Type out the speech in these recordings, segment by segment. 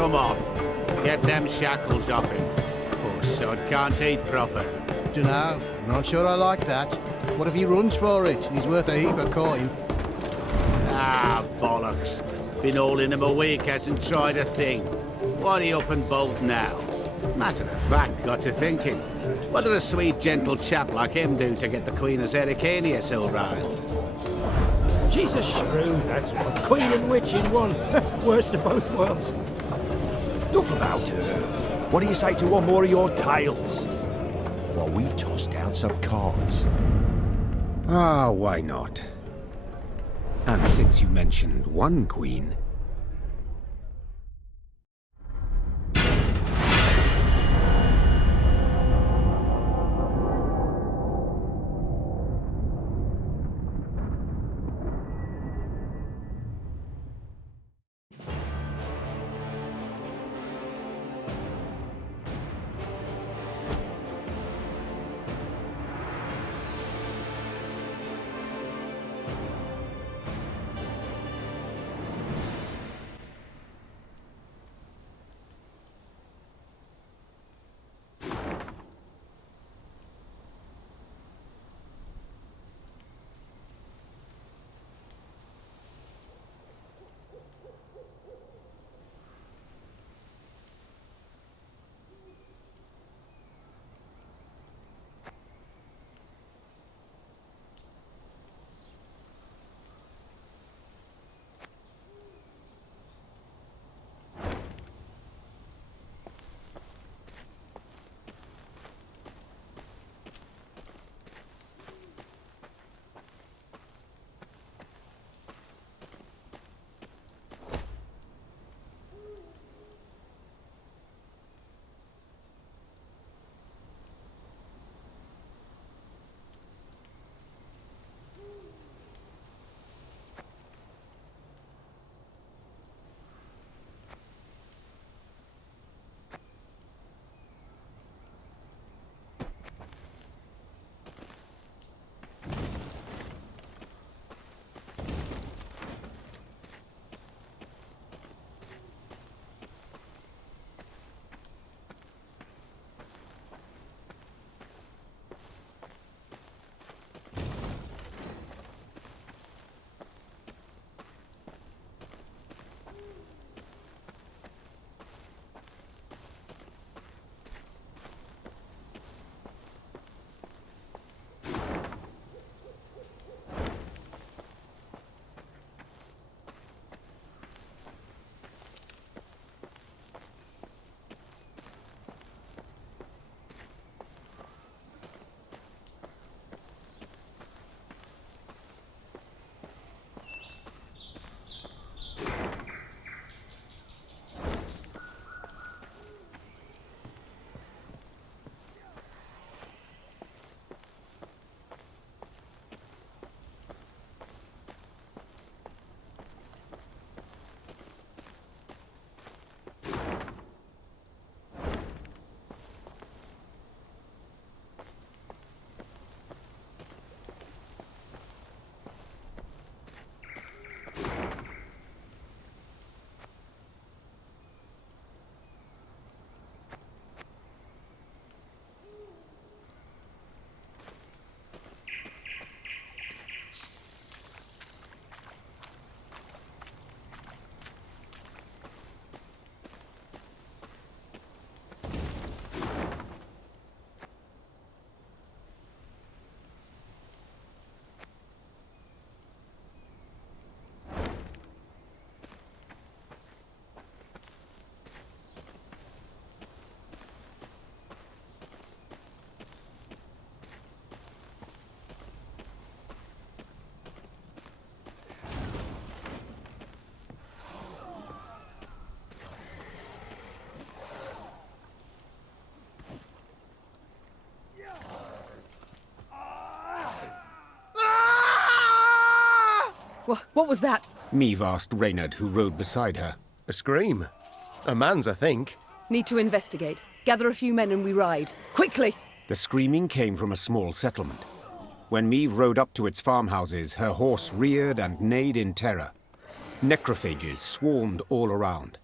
Come on. Get them shackles off him. Poor sod can't eat proper. Dunno. Not sure I like that. What if he runs for it? He's worth a heap of coin. Ah, bollocks. Been holding him a week, hasn't tried a thing. Why'd he up and bolt now? Matter of fact, got to thinking. What'd a sweet, gentle chap like him do to get the Queen of Zerrikania so riled? She's a shrew, that's what. Queen and witch in one. Worst of both worlds. Enough about her. What do you say to one more of your tales? While we toss down some cards. Ah, why not? And since you mentioned one queen... What was that? Meve asked Reynard, who rode beside her. A scream. A man's, I think. Need to investigate. Gather a few men and we ride. Quickly! The screaming came from a small settlement. When Meve rode up to its farmhouses, her horse reared and neighed in terror. Necrophages swarmed all around.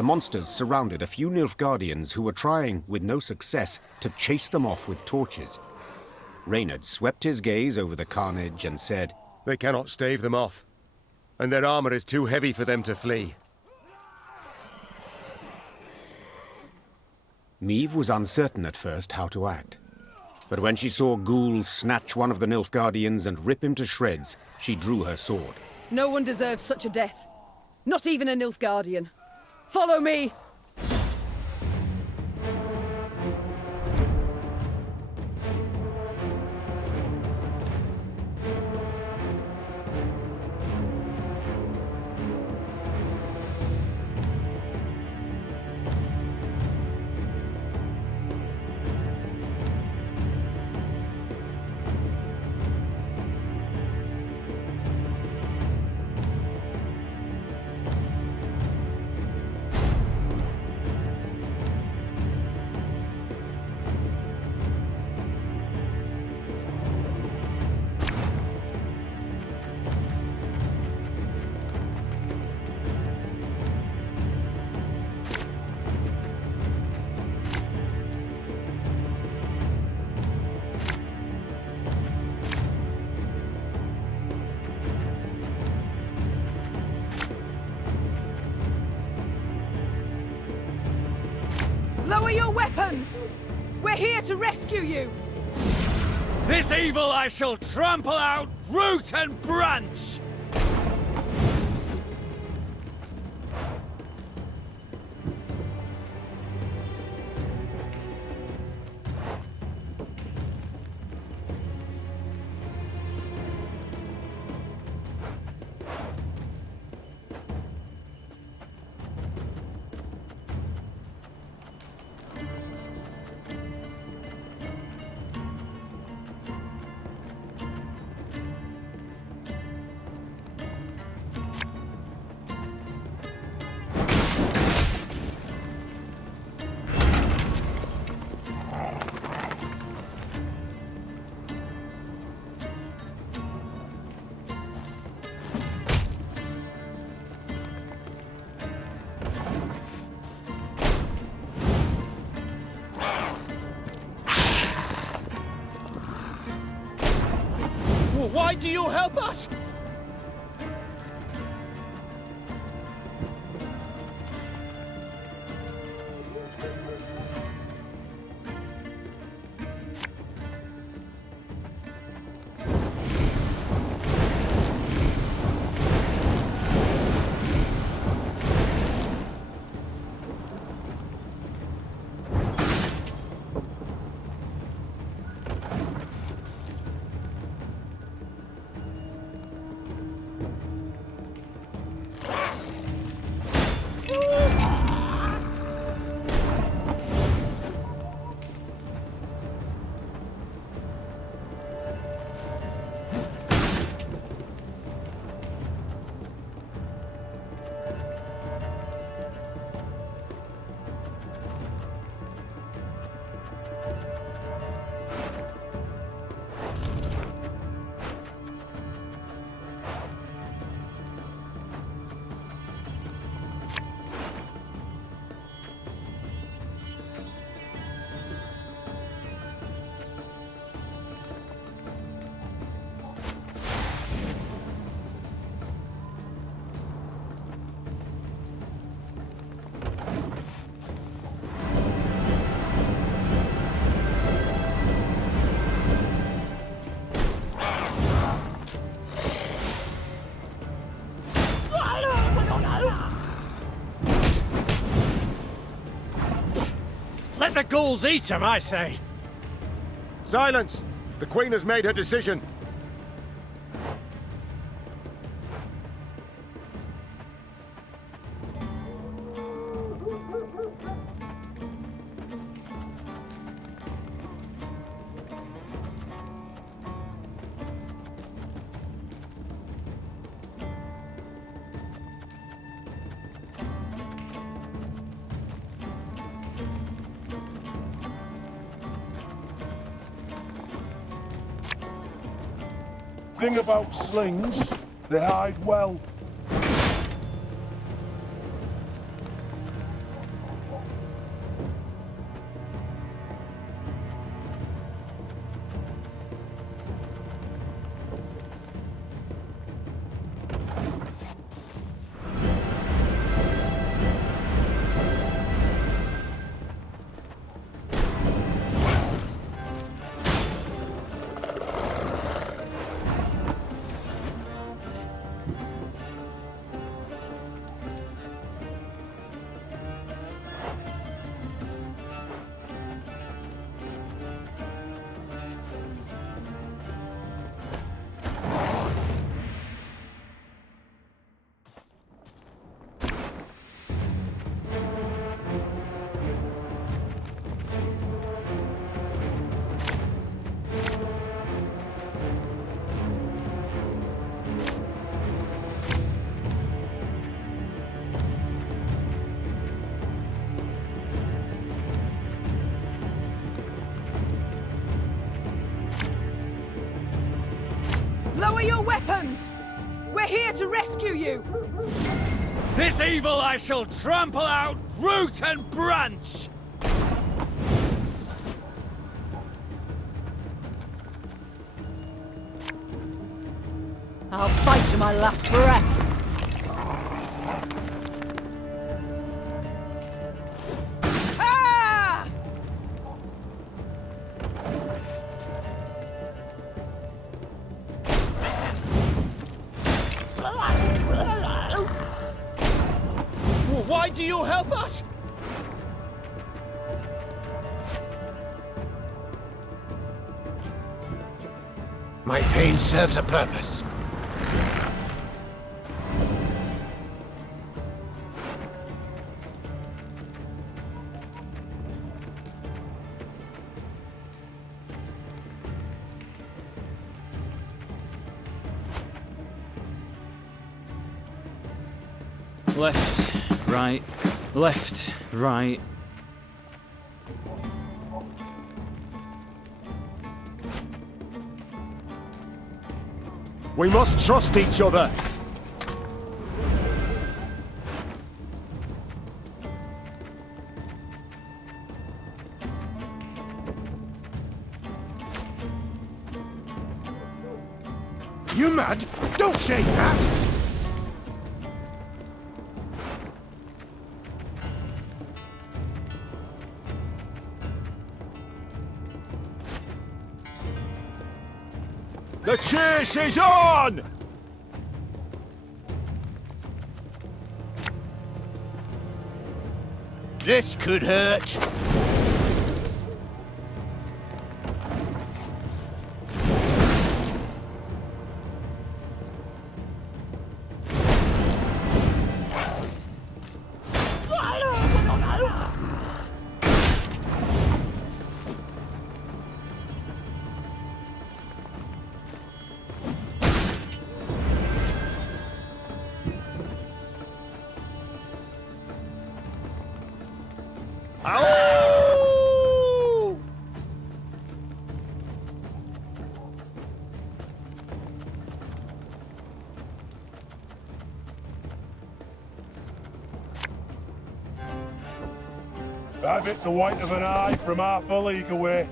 the monsters surrounded a few Nilfgaardians who were trying, with no success, to chase them off with torches. Reynard swept his gaze over the carnage and said, They cannot stave them off, and their armor is too heavy for them to flee. Meve was uncertain at first how to act. But when she saw Ghoul snatch one of the Nilfgaardians and rip him to shreds, she drew her sword. No one deserves such a death. Not even a Nilfgaardian. Follow me! Lower your weapons! We're here to rescue you! This evil I shall trample out root and branch! Why do you help us? Let the ghouls eat them, I say! Silence! The Queen has made her decision. Thing about slings, they hide well. Lower your weapons! We're here to rescue you! This evil I shall trample out, root and branch! I'll fight to my last breath! Ah! Why do you help us? My pain serves a purpose. Left, right, left, right. We must trust each other. You mad? Don't shake that! The chase is on! This could hurt. Ow! Have it the white of an eye from half a league away.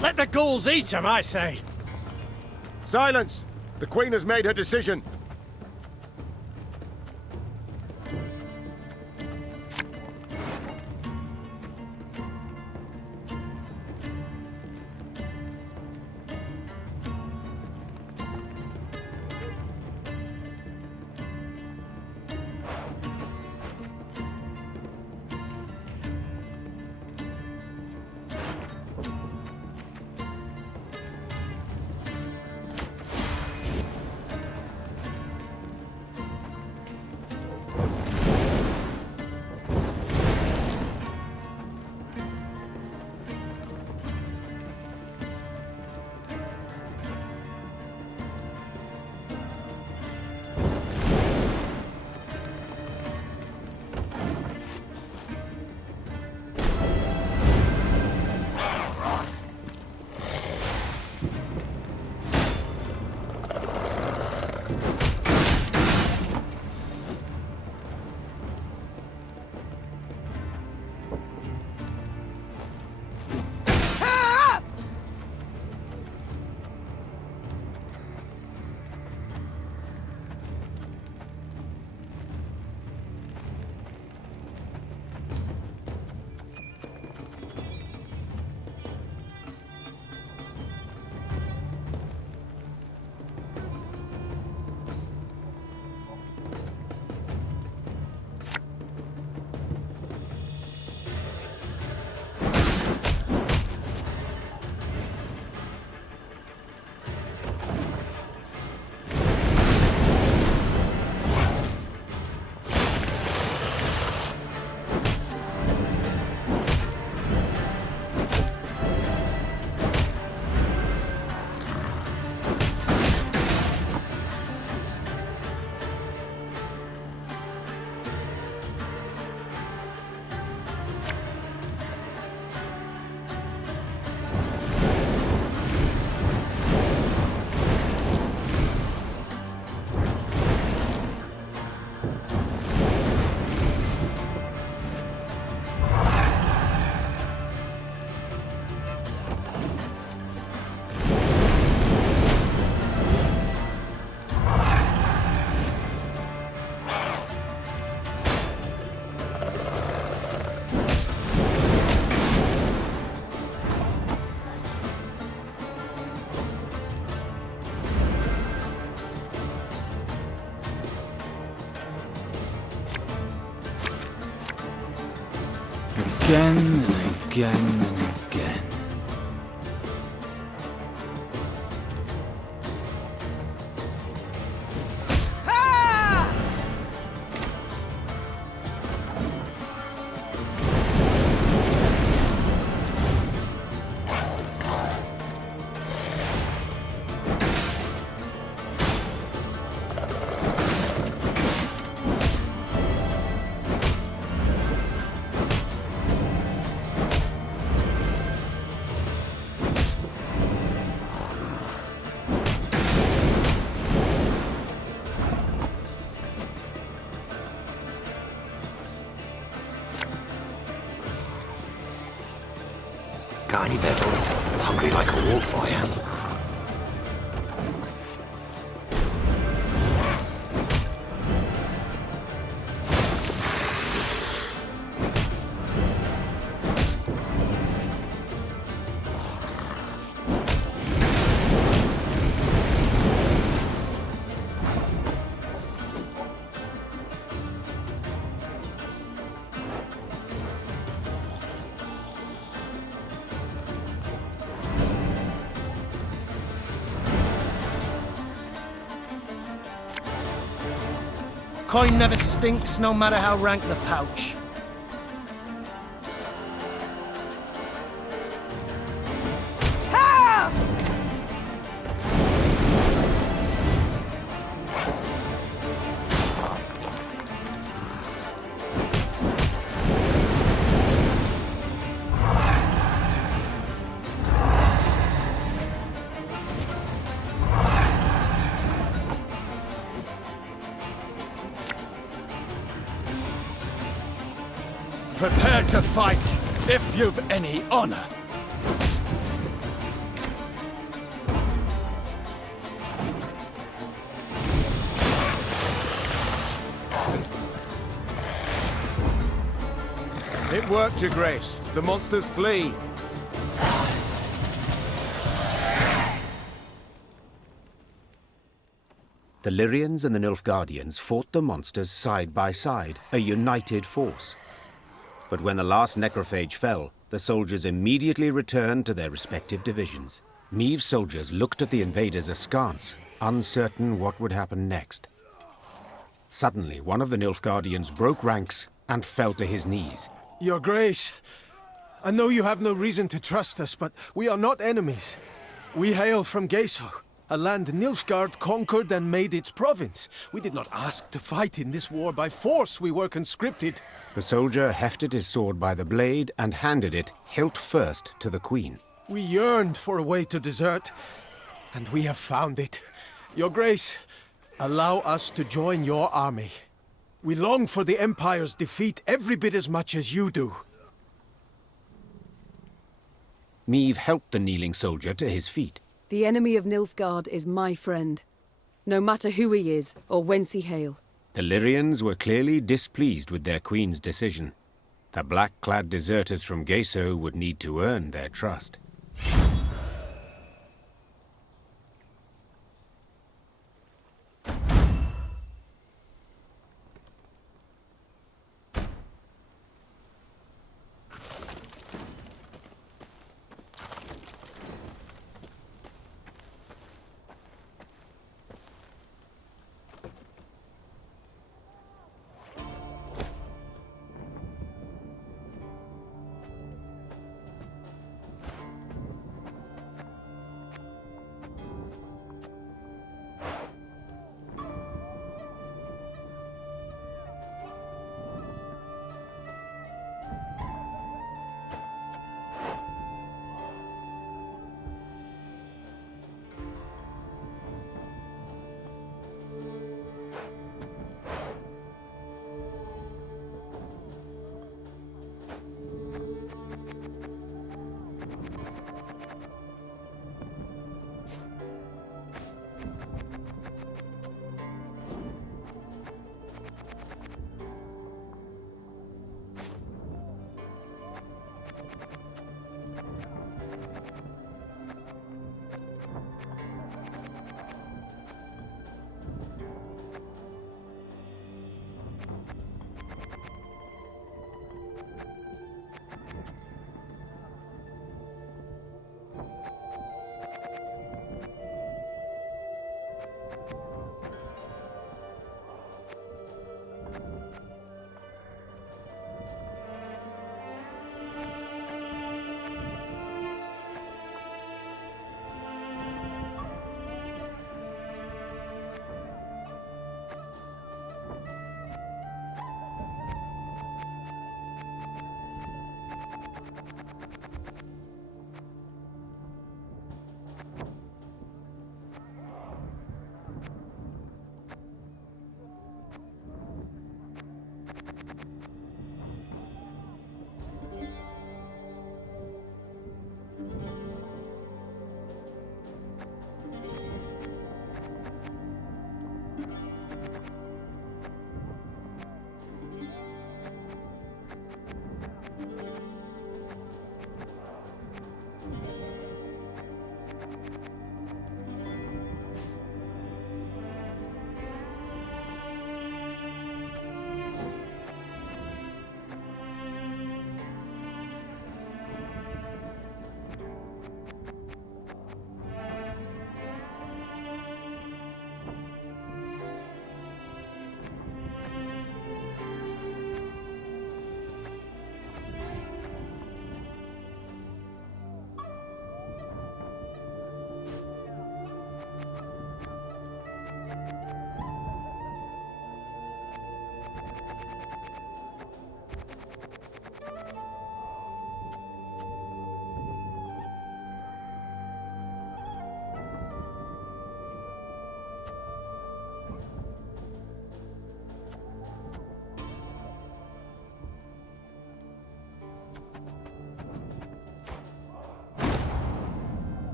Let the ghouls eat 'em, I say. Silence! The Queen has made her decision. Again and again and again. Ah! Got any victuals? Hungry like a wolf, I am. Coin never stinks, no matter how rank the pouch. Ah! Prepare to fight, if you've any honor. It worked, Your Grace. The monsters flee. The Lyrians and the Nilfgaardians fought the monsters side by side, a united force. But when the last necrophage fell, the soldiers immediately returned to their respective divisions. Meave's soldiers looked at the invaders askance, uncertain what would happen next. Suddenly, one of the Nilfgaardians broke ranks and fell to his knees. Your Grace, I know you have no reason to trust us, but we are not enemies. We hail from Geso, a land Nilfgaard conquered and made its province. We did not ask to fight in this war by force. We were conscripted. The soldier hefted his sword by the blade and handed it, hilt first, to the queen. We yearned for a way to desert, and we have found it. Your Grace, allow us to join your army. We long for the Empire's defeat every bit as much as you do. Meave helped the kneeling soldier to his feet. The enemy of Nilfgaard is my friend, no matter who he is or whence he hail. The Lyrians were clearly displeased with their queen's decision. The black-clad deserters from Geso would need to earn their trust.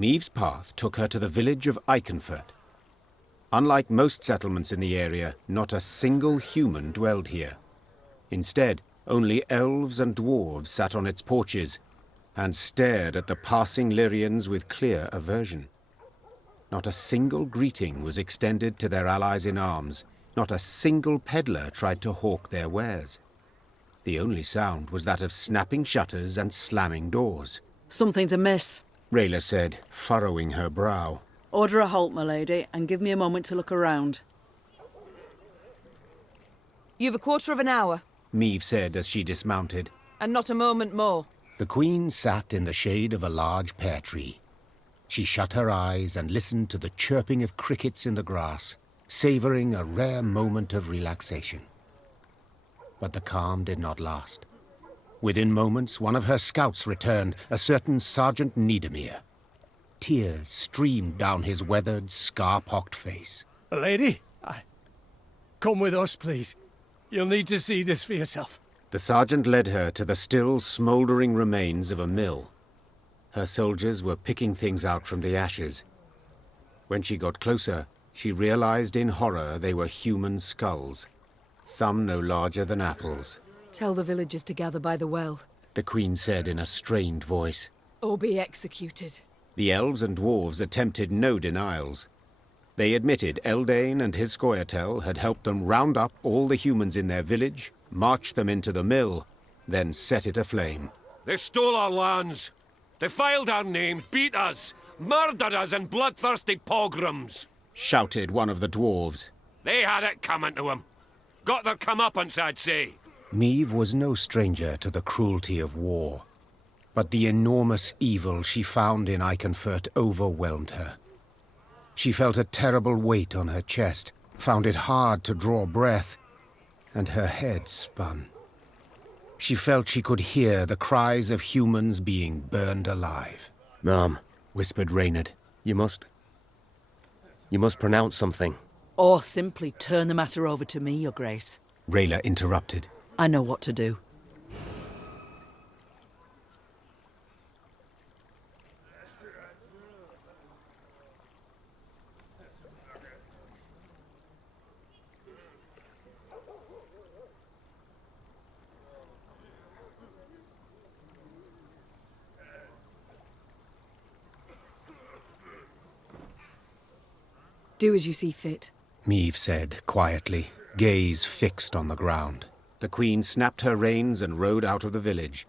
Maeve's path took her to the village of Iconfurt. Unlike most settlements in the area, not a single human dwelled here. Instead, only elves and dwarves sat on its porches and stared at the passing Lyrians with clear aversion. Not a single greeting was extended to their allies in arms. Not a single peddler tried to hawk their wares. The only sound was that of snapping shutters and slamming doors. Something's amiss, Rayla said, furrowing her brow. Order a halt, my lady, and give me a moment to look around. You've a quarter of an hour. Maeve said as she dismounted. And not a moment more. The Queen sat in the shade of a large pear tree. She shut her eyes and listened to the chirping of crickets in the grass, savouring a rare moment of relaxation. But the calm did not last. Within moments, one of her scouts returned, a certain Sergeant Niedermere. Tears streamed down his weathered, scar-pocked face. Lady, come with us, please. You'll need to see this for yourself. The sergeant led her to the still smouldering remains of a mill. Her soldiers were picking things out from the ashes. When she got closer, she realized in horror they were human skulls, some no larger than apples. Tell the villagers to gather by the well. The Queen said in a strained voice. Or be executed. The elves and dwarves attempted no denials. They admitted Eldane and his Scoia'tael had helped them round up all the humans in their village, march them into the mill, then set it aflame. They stole our lands, defiled our names, beat us, murdered us in bloodthirsty pogroms, shouted one of the dwarves. They had it coming to them. Got their comeuppance, I'd say. Maeve was no stranger to the cruelty of war, but the enormous evil she found in Iconfurt overwhelmed her. She felt a terrible weight on her chest, found it hard to draw breath, and her head spun. She felt she could hear the cries of humans being burned alive. Ma'am, whispered Reynard. You must pronounce something. Or simply turn the matter over to me, Your Grace. Rayla interrupted. I know what to do. Do as you see fit. Maeve said quietly, gaze fixed on the ground. The Queen snapped her reins and rode out of the village.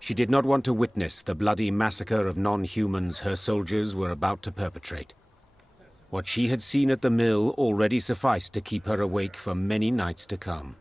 She did not want to witness the bloody massacre of non-humans her soldiers were about to perpetrate. What she had seen at the mill already sufficed to keep her awake for many nights to come.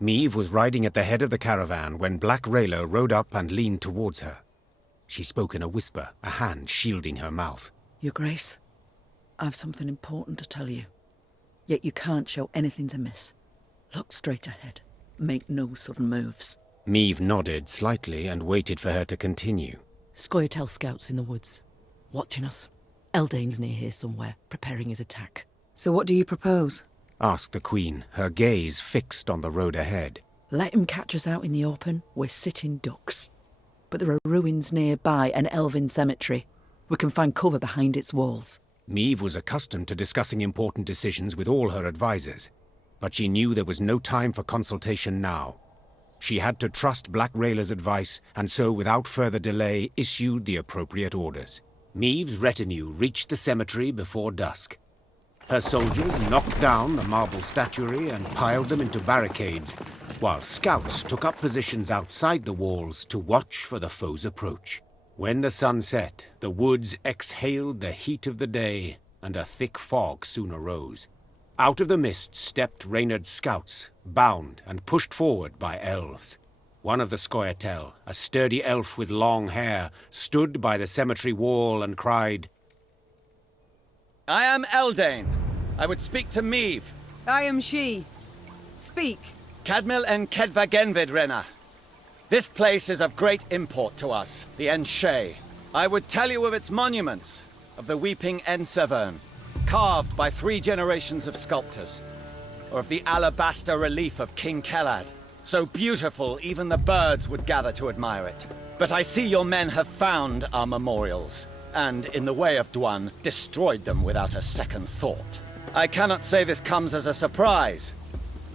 Meve was riding at the head of the caravan when Black Rayla rode up and leaned towards her. She spoke in a whisper, a hand shielding her mouth. Your Grace, I've something important to tell you. Yet you can't show anything to miss. Look straight ahead. Make no sudden moves. Meve nodded slightly and waited for her to continue. Scoia'tael scouts in the woods, watching us. Eldain's near here somewhere, preparing his attack. So what do you propose? Asked the Queen, her gaze fixed on the road ahead. Let him catch us out in the open. We're sitting ducks. But there are ruins nearby, an elven cemetery. We can find cover behind its walls. Meve was accustomed to discussing important decisions with all her advisors, but she knew there was no time for consultation now. She had to trust Black Rayla's advice, and so without further delay issued the appropriate orders. Meve's retinue reached the cemetery before dusk. Her soldiers knocked down the marble statuary and piled them into barricades, while scouts took up positions outside the walls to watch for the foe's approach. When the sun set, the woods exhaled the heat of the day, and a thick fog soon arose. Out of the mist stepped Reynard's scouts, bound and pushed forward by elves. One of the Scoia'tael, a sturdy elf with long hair, stood by the cemetery wall and cried, I am Eldain. I would speak to Meve. I am she. Speak. Cadmil en Kedva Genvid, Renna. This place is of great import to us, the Enshe. I would tell you of its monuments, of the weeping Ensevern, carved by 3 generations of sculptors, or of the alabaster relief of King Kelad, so beautiful even the birds would gather to admire it. But I see your men have found our memorials, and, in the way of Dwan, destroyed them without a second thought. I cannot say this comes as a surprise.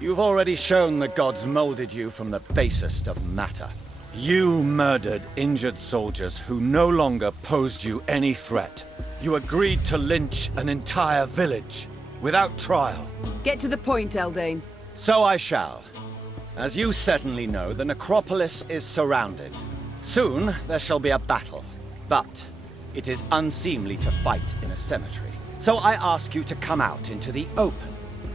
You've already shown the gods molded you from the basest of matter. You murdered injured soldiers who no longer posed you any threat. You agreed to lynch an entire village, without trial. Get to the point, Eldain. So I shall. As you certainly know, the necropolis is surrounded. Soon there shall be a battle, but it is unseemly to fight in a cemetery. So I ask you to come out into the open.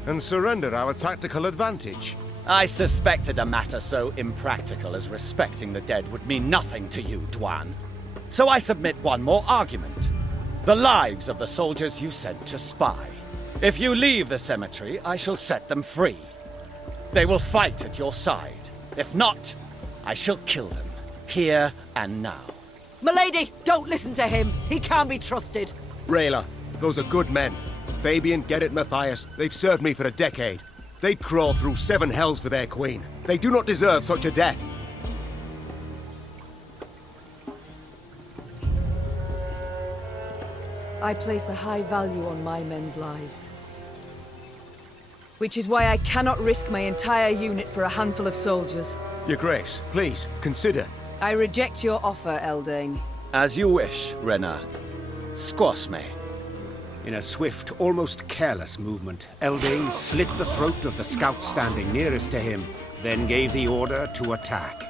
And surrender our tactical advantage. I suspected a matter so impractical as respecting the dead would mean nothing to you, Dwan. So I submit one more argument. The lives of the soldiers you sent to spy. If you leave the cemetery, I shall set them free. They will fight at your side. If not, I shall kill them, here and now. Milady, don't listen to him. He can't be trusted. Rayla, those are good men. Fabian, Gerrit, Matthias, they've served me for a decade. They'd crawl through 7 hells for their queen. They do not deserve such a death. I place a high value on my men's lives. Which is why I cannot risk my entire unit for a handful of soldiers. Your Grace, please, consider. I reject your offer, Eldain. As you wish, Renna. Squash me. In a swift, almost careless movement, Eldain slit the throat of the scout standing nearest to him, then gave the order to attack.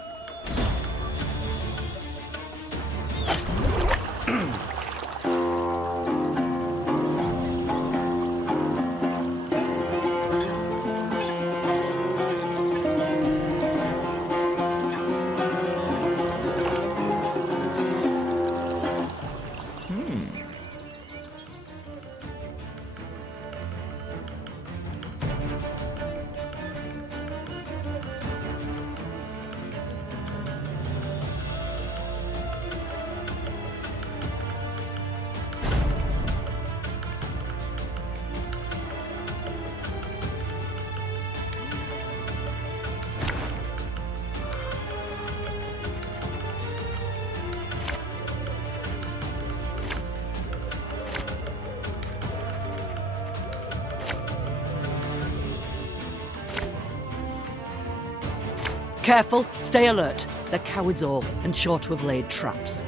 Careful, stay alert. They're cowards all, and sure to have laid traps.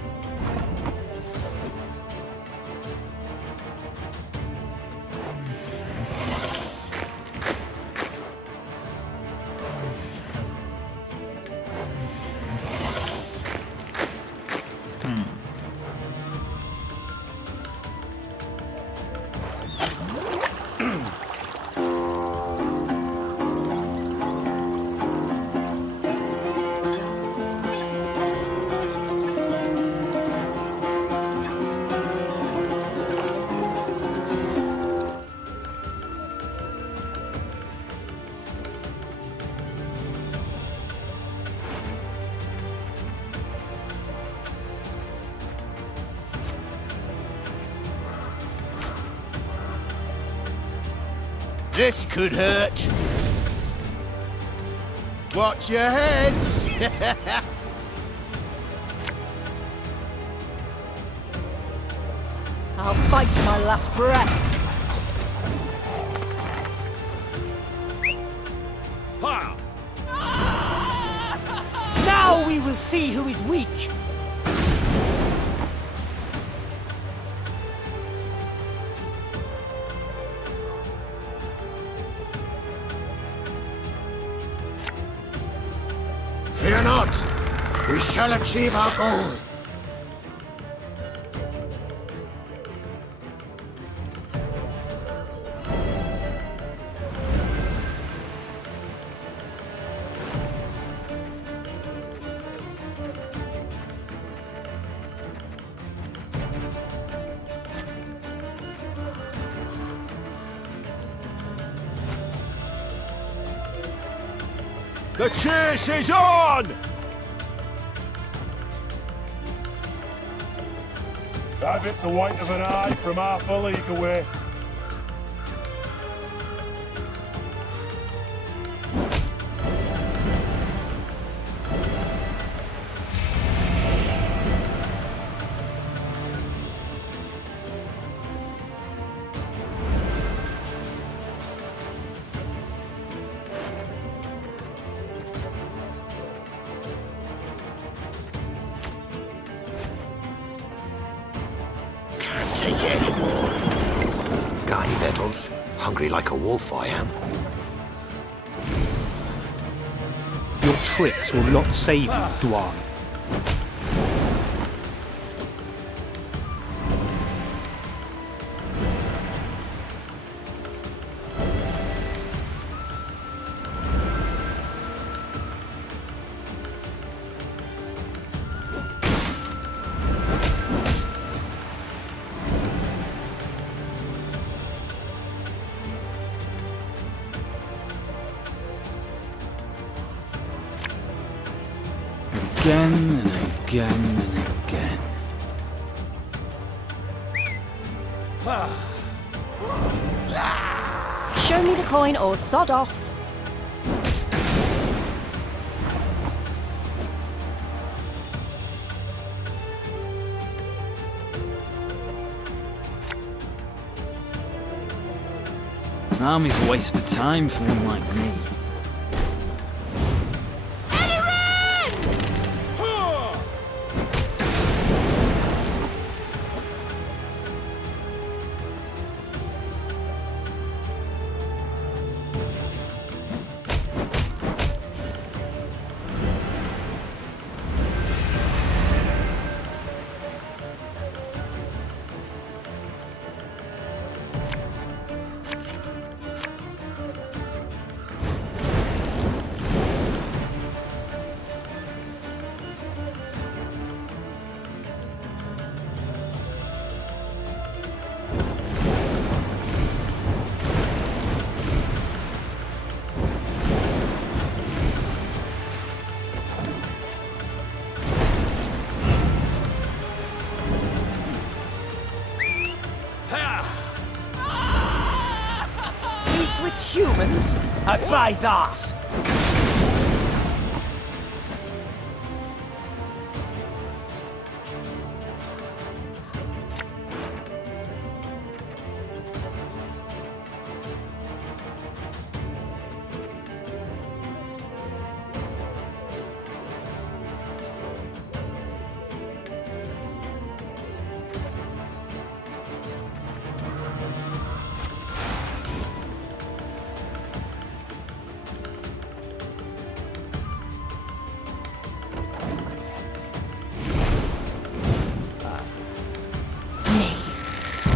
This could hurt. Watch your heads! I'll fight to my last breath. Now we will see who is weak. Fear not. We shall achieve our goal. The chase is on! Have it the white of an eye from half a league away. Can't take it anymore. Got any victuals? Hungry like a wolf I am. Your tricks will not save you, Dwan. Again and again and again. Show me the coin or sod off. An army's a waste of time for one like me. Peace with humans? I buy that!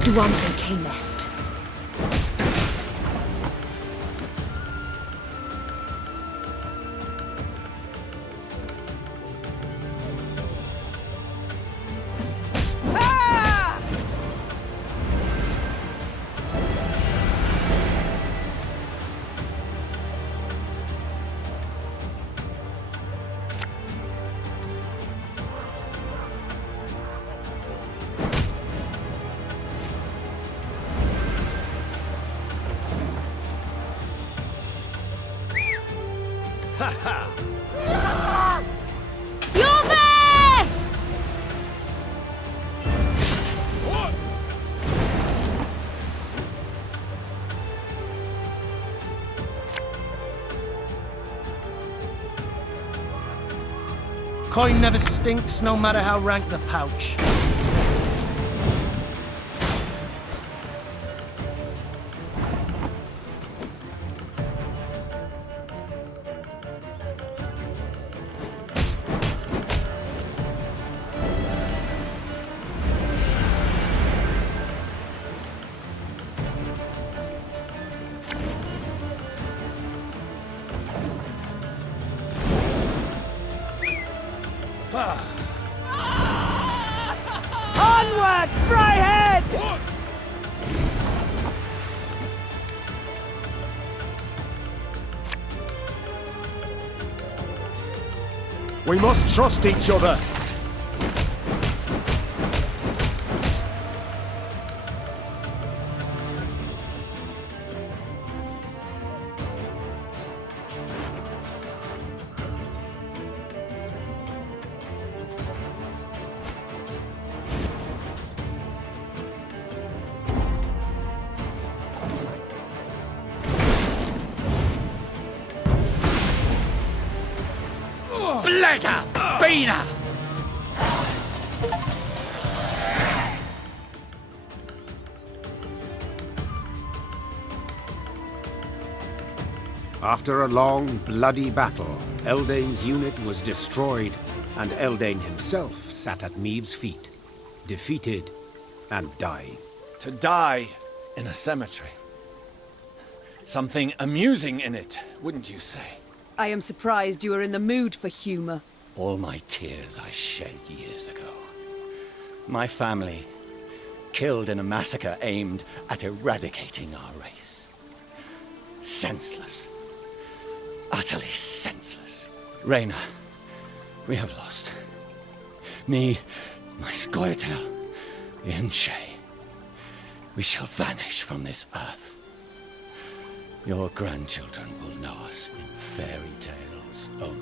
Dwan Cainest. Coin never stinks, no matter how rank the pouch. Onward, Fryhead! We must trust each other. Blacker! Beaner! After a long, bloody battle, Eldain's unit was destroyed, and Eldain himself sat at Meave's feet, defeated and dying. To die in a cemetery. Something amusing in it, wouldn't you say? I am surprised you are in the mood for humor. All my tears I shed years ago. My family, killed in a massacre aimed at eradicating our race. Senseless. Utterly senseless. Reyna, we have lost. Me, my Scoia'tael, the Enshay. We shall vanish from this earth. Your grandchildren will know us in fairy tales only.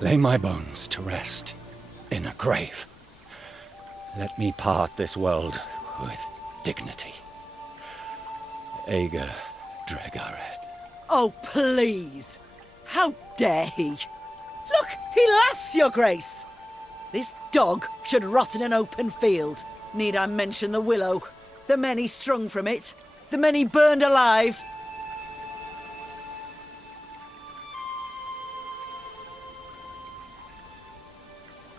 Lay my bones to rest in a grave. Let me part this world with dignity. Ager Dregared. Oh, please! How dare he? Look, he laughs, Your Grace! This dog should rot in an open field. Need I mention the willow? The men he strung from it? The men he burned alive?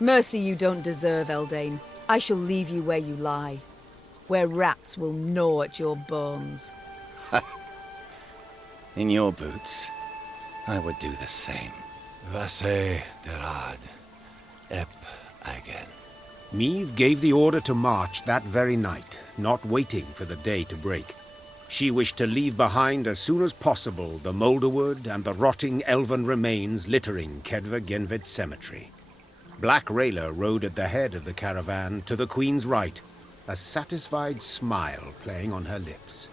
Mercy you don't deserve, Eldain. I shall leave you where you lie, where rats will gnaw at your bones. In your boots, I would do the same. Vasse derad, ep again. Meave gave the order to march that very night, not waiting for the day to break. She wished to leave behind as soon as possible the moulderwood and the rotting elven remains littering Kedva Genvid Cemetery. Black Rayla rode at the head of the caravan to the Queen's right, a satisfied smile playing on her lips.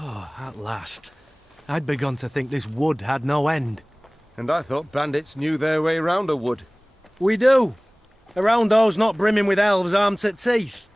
Oh, at last. I'd begun to think this wood had no end. And I thought bandits knew their way round a wood. We do. Around those not brimming with elves armed to teeth.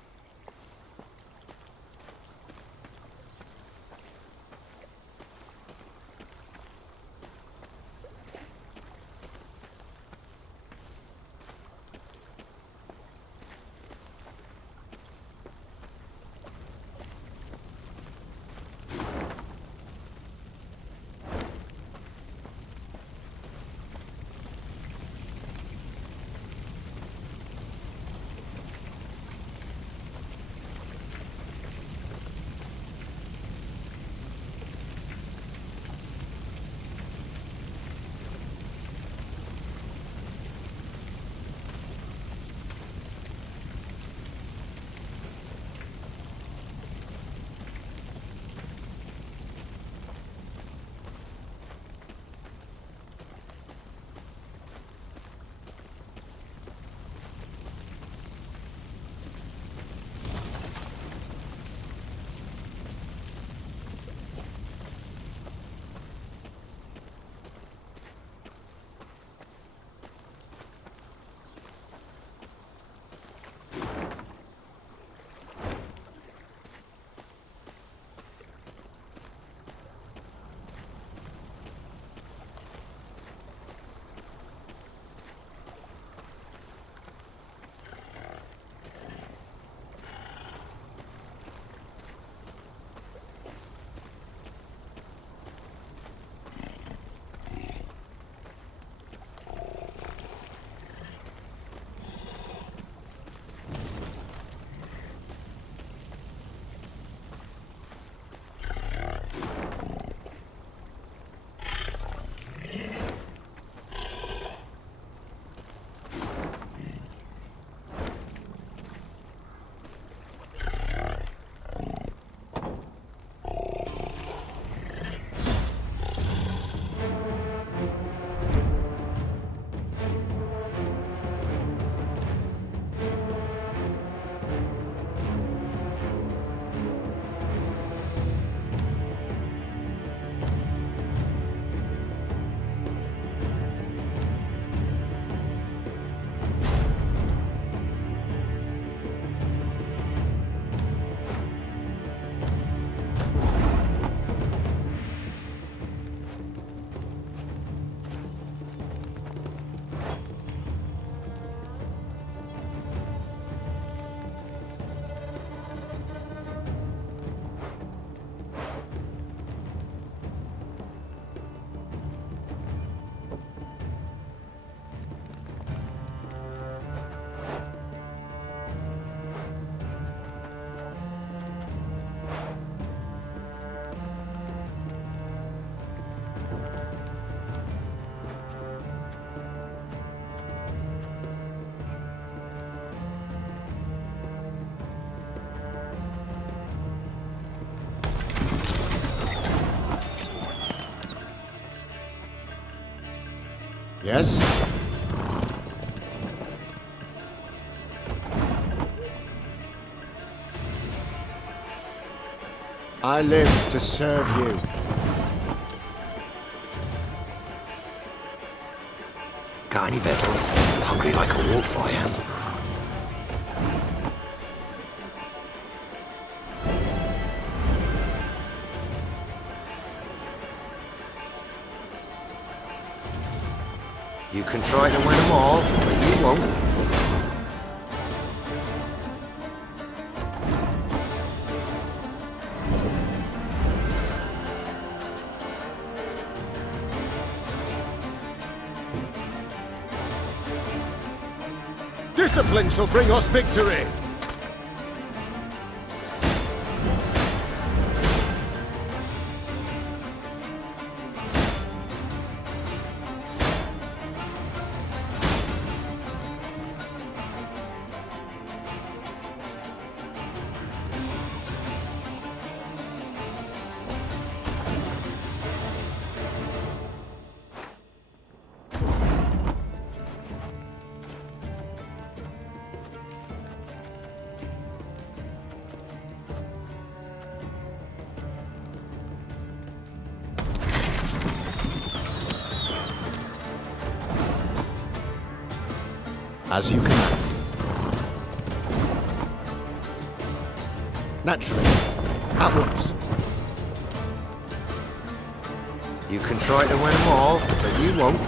Yes? I live to serve you. Got any victuals? Hungry like a wolf, I am. You can try to win them all, but you won't. Discipline shall bring us victory! As you command. Naturally. At once. You can try to win them all, but you won't.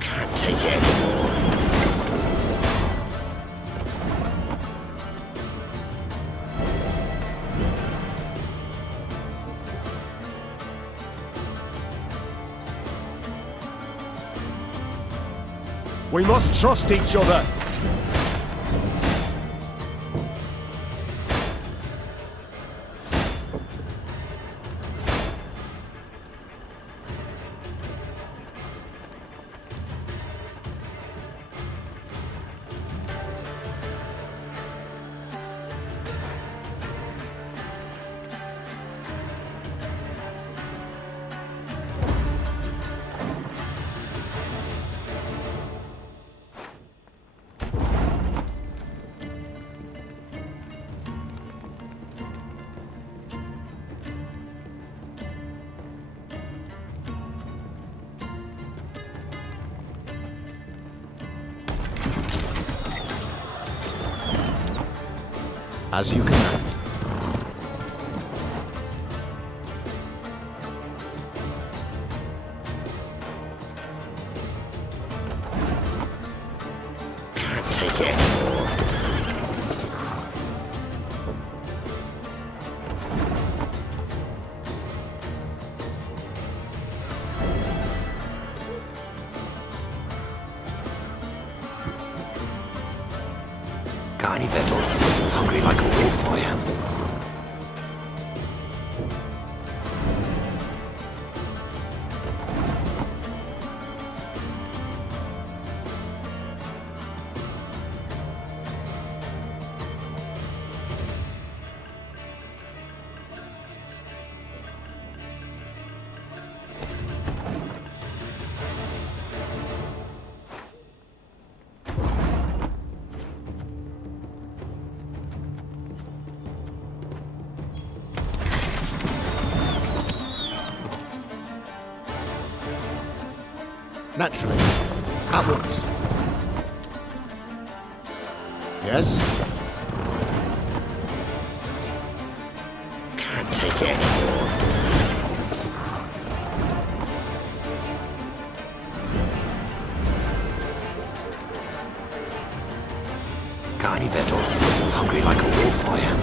Can't take it anymore. We must trust each other. As you command. Can't take it anymore. Got any victuals? Hungry like a wolf, I am. Naturally. At once. Yes? Can't take it anymore. Got any victuals? Hungry like a wolf, I am.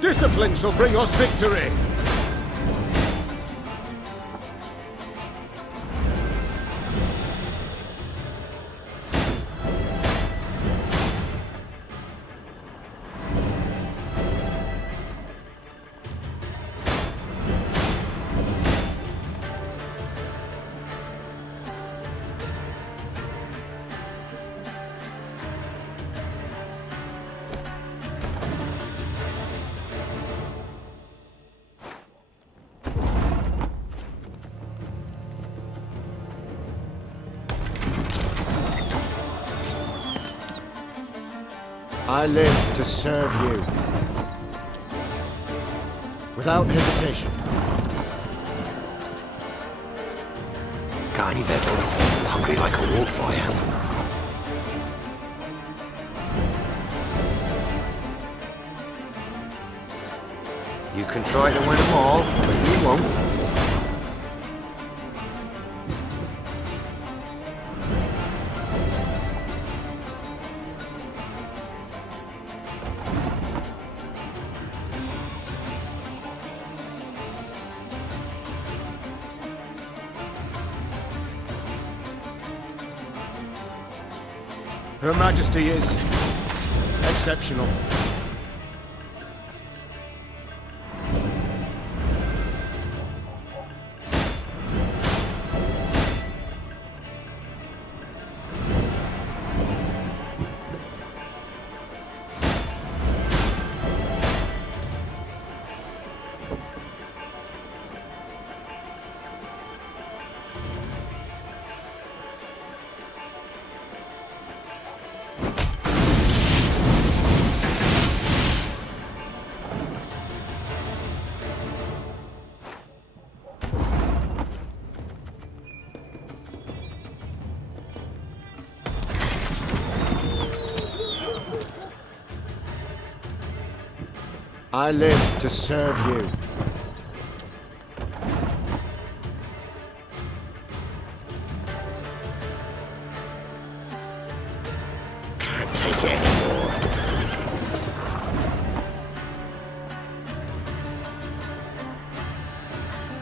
Discipline shall bring us victory! I live to serve you. Without hesitation. Got any victuals? Hungry like a wolf, I am. You can try to win them all, but you won't. Her Majesty is exceptional. I live to serve you. Can't take it anymore.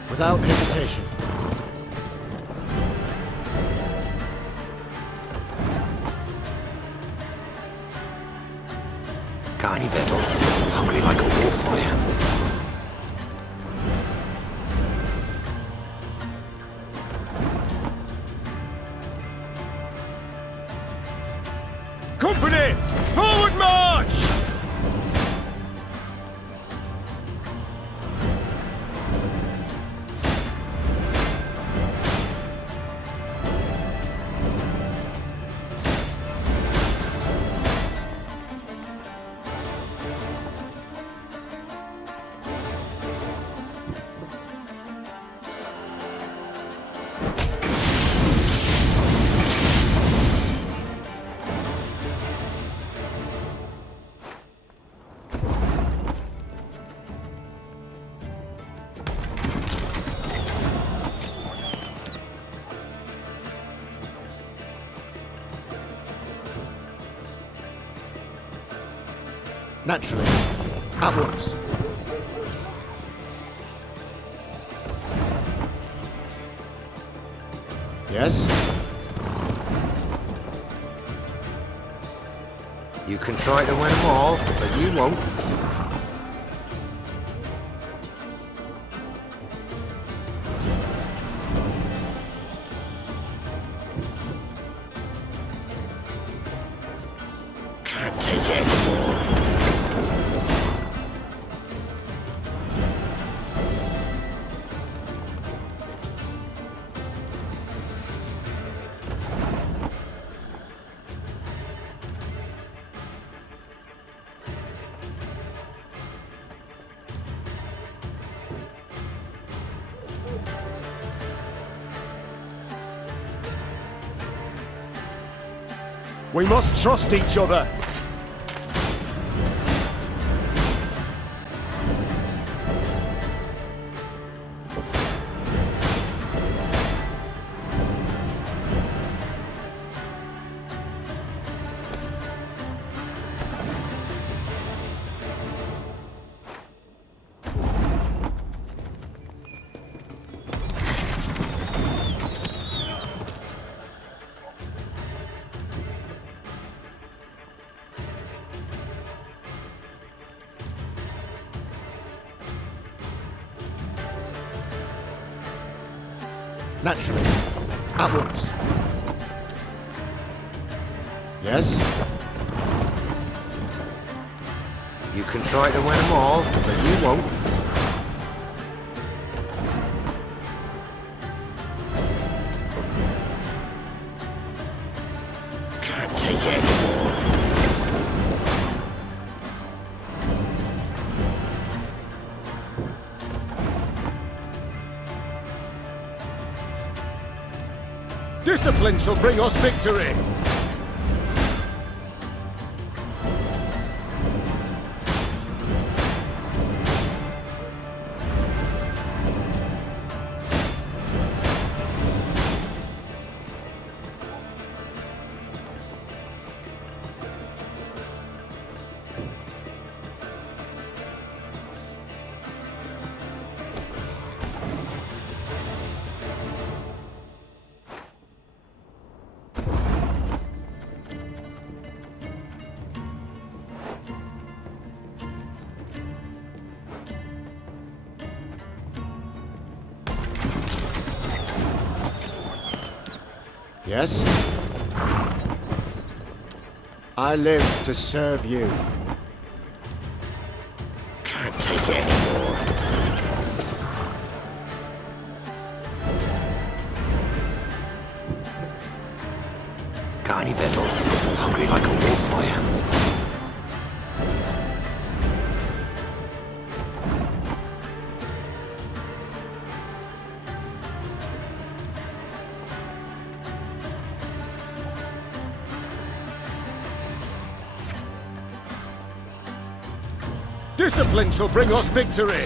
Without hesitation. Got any victuals? Hungry like a wolf I am. Company! Forward march! Naturally. At once. Yes? You can try to win them all, but you won't. Can't take it anymore. We must trust each other. Naturally. At once. Yes? You can try to win them all, but you won't. Can't take it anymore. Discipline shall bring us victory! Yes? I live to serve you. Can't take it anymore. Got any victuals? Hungry like a wolf I am. Discipline shall bring us victory!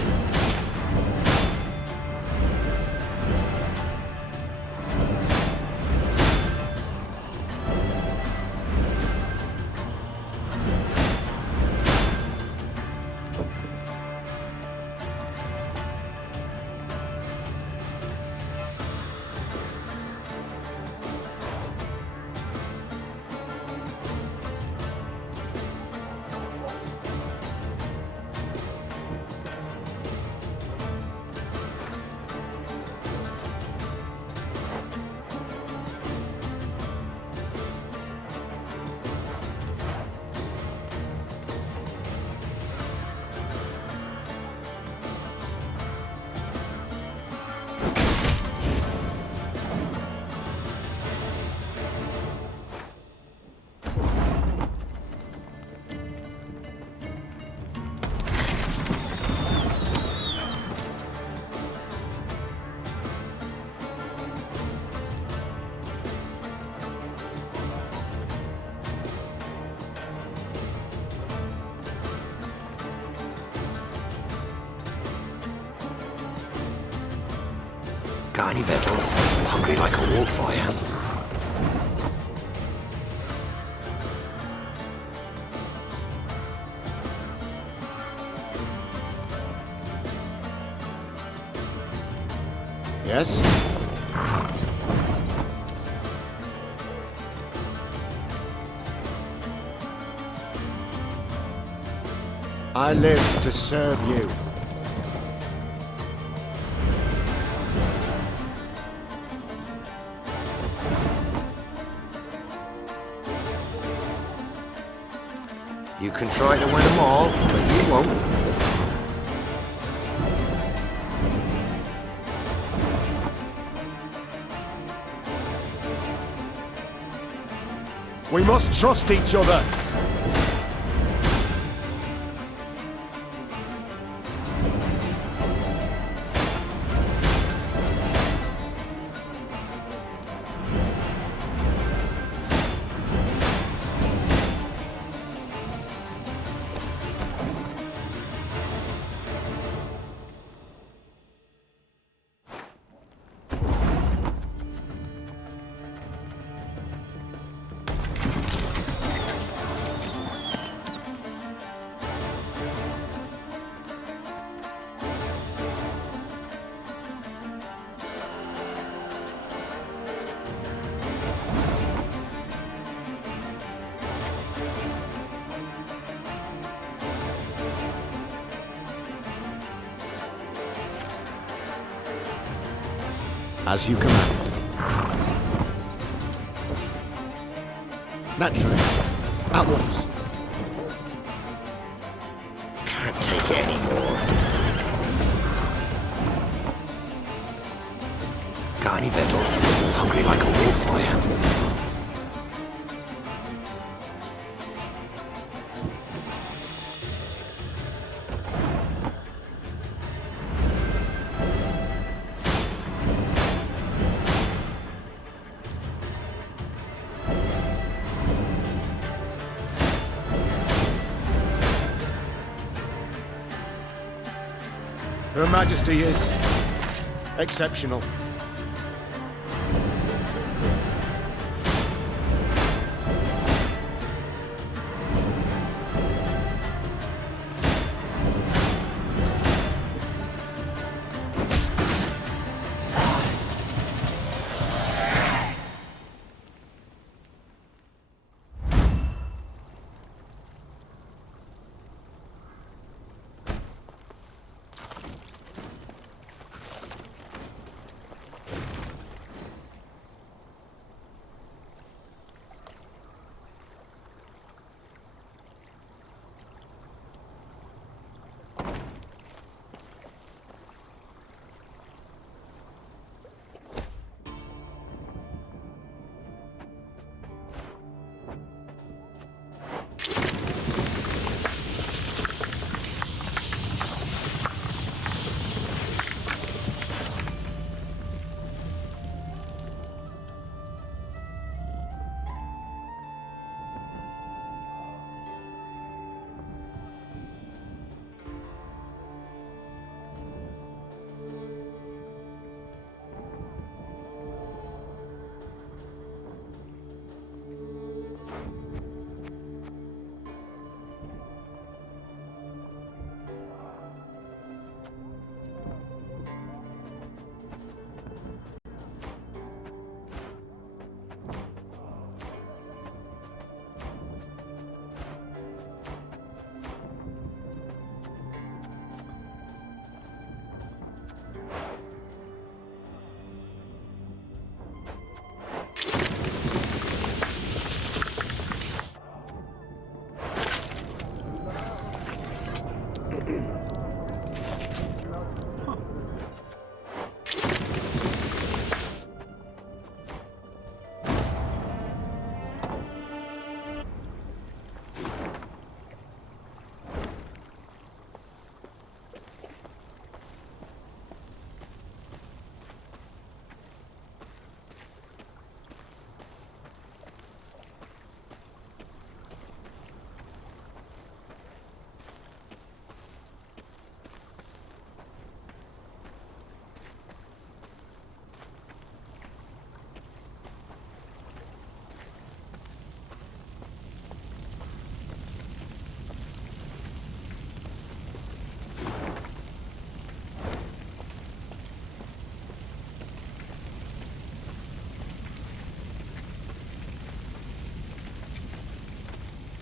Got any victuals? Hungry like a wolf, I am. Yes? I live to serve you. You can try to win them all, but you won't. We must trust each other! As you command. Naturally. At once. Can't take it anymore. Got any victuals? Hungry like a wolf, I am. Her Majesty is exceptional.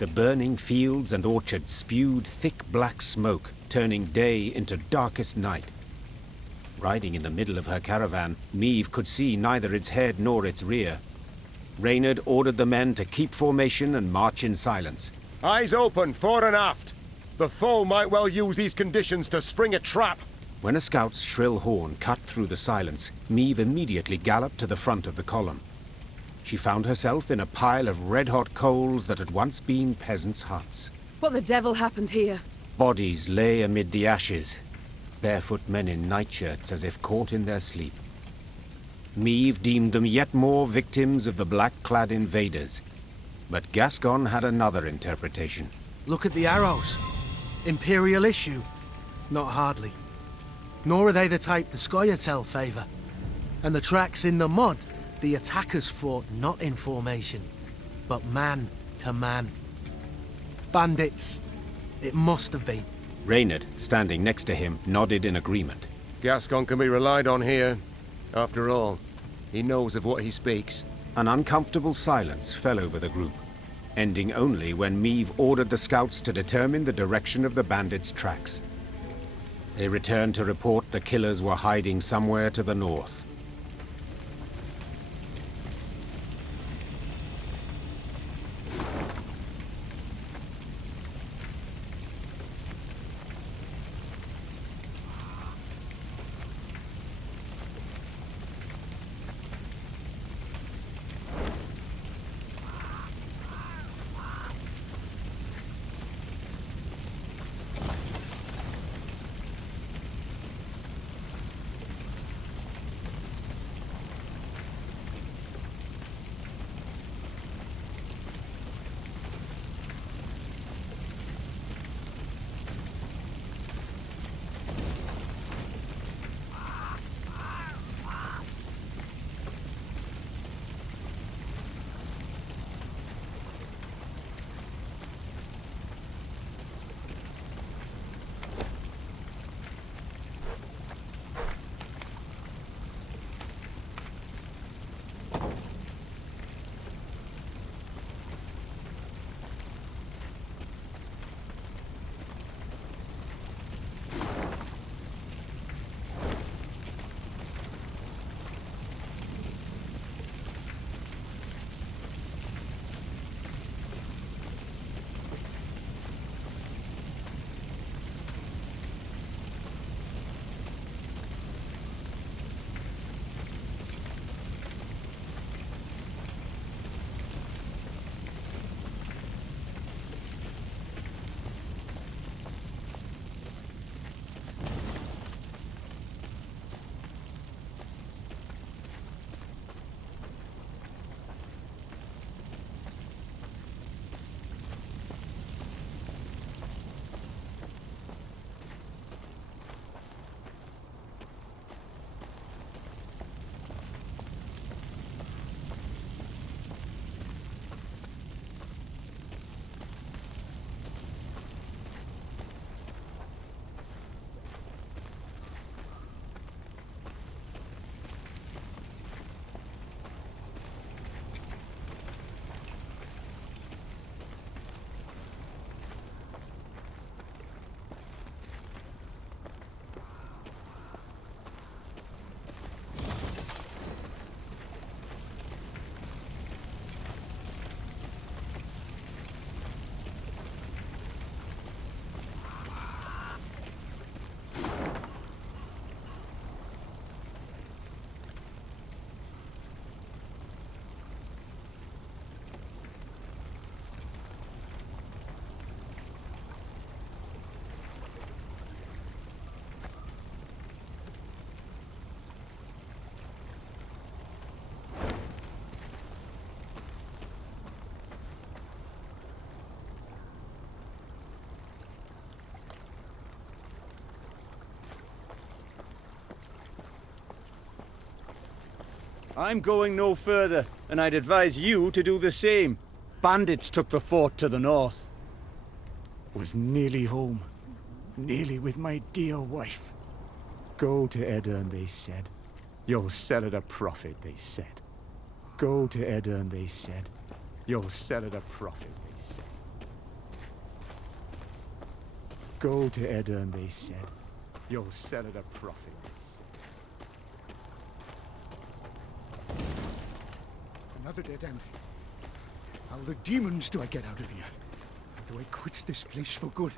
The burning fields and orchards spewed thick black smoke, turning day into darkest night. Riding in the middle of her caravan, Meve could see neither its head nor its rear. Reynard ordered the men to keep formation and march in silence. Eyes open, fore and aft. The foe might well use these conditions to spring a trap. When a scout's shrill horn cut through the silence, Meve immediately galloped to the front of the column. She found herself in a pile of red-hot coals that had once been peasants' huts. What the devil happened here? Bodies lay amid the ashes, barefoot men in nightshirts as if caught in their sleep. Meve deemed them yet more victims of the black-clad invaders. But Gascon had another interpretation. Look at the arrows. Imperial issue? Not hardly. Nor are they the type the Scoia'tael favour. And the tracks in the mud, the attackers fought not in formation, but man to man. Bandits. It must have been. Reynard, standing next to him, nodded in agreement. Gascon can be relied on here. After all, he knows of what he speaks. An uncomfortable silence fell over the group, ending only when Meve ordered the scouts to determine the direction of the bandits' tracks. They returned to report the killers were hiding somewhere to the north. I'm going no further, and I'd advise you to do the same. Bandits took the fort to the north. Was nearly home. Nearly with my dear wife. Go to Edern, they said. You'll sell at a profit, they said. Go to Edern, they said. You'll sell at a profit, they said. Go to Edern, they said. You'll sell at a profit, they said. Another dead end. How the demons do I get out of here? How do I quit this place for good?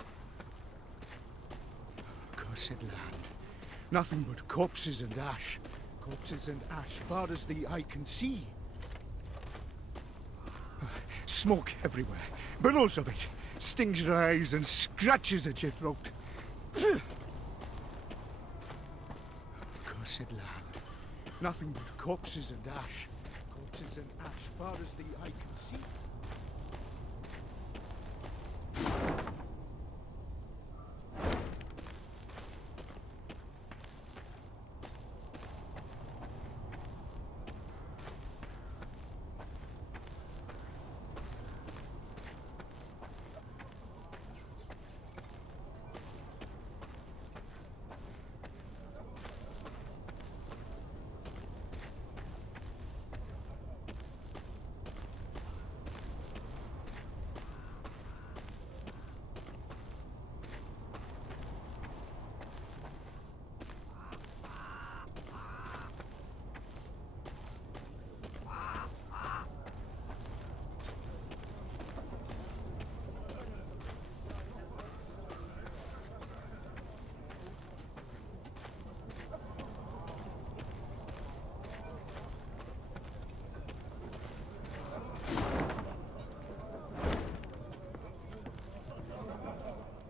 Cursed land. Nothing but corpses and ash. Corpses and ash far as the eye can see. Smoke everywhere. Billows of it. Stings your eyes and scratches at your throat. Cursed land. Nothing but corpses and ash. Corpses and ash far as the eye can see.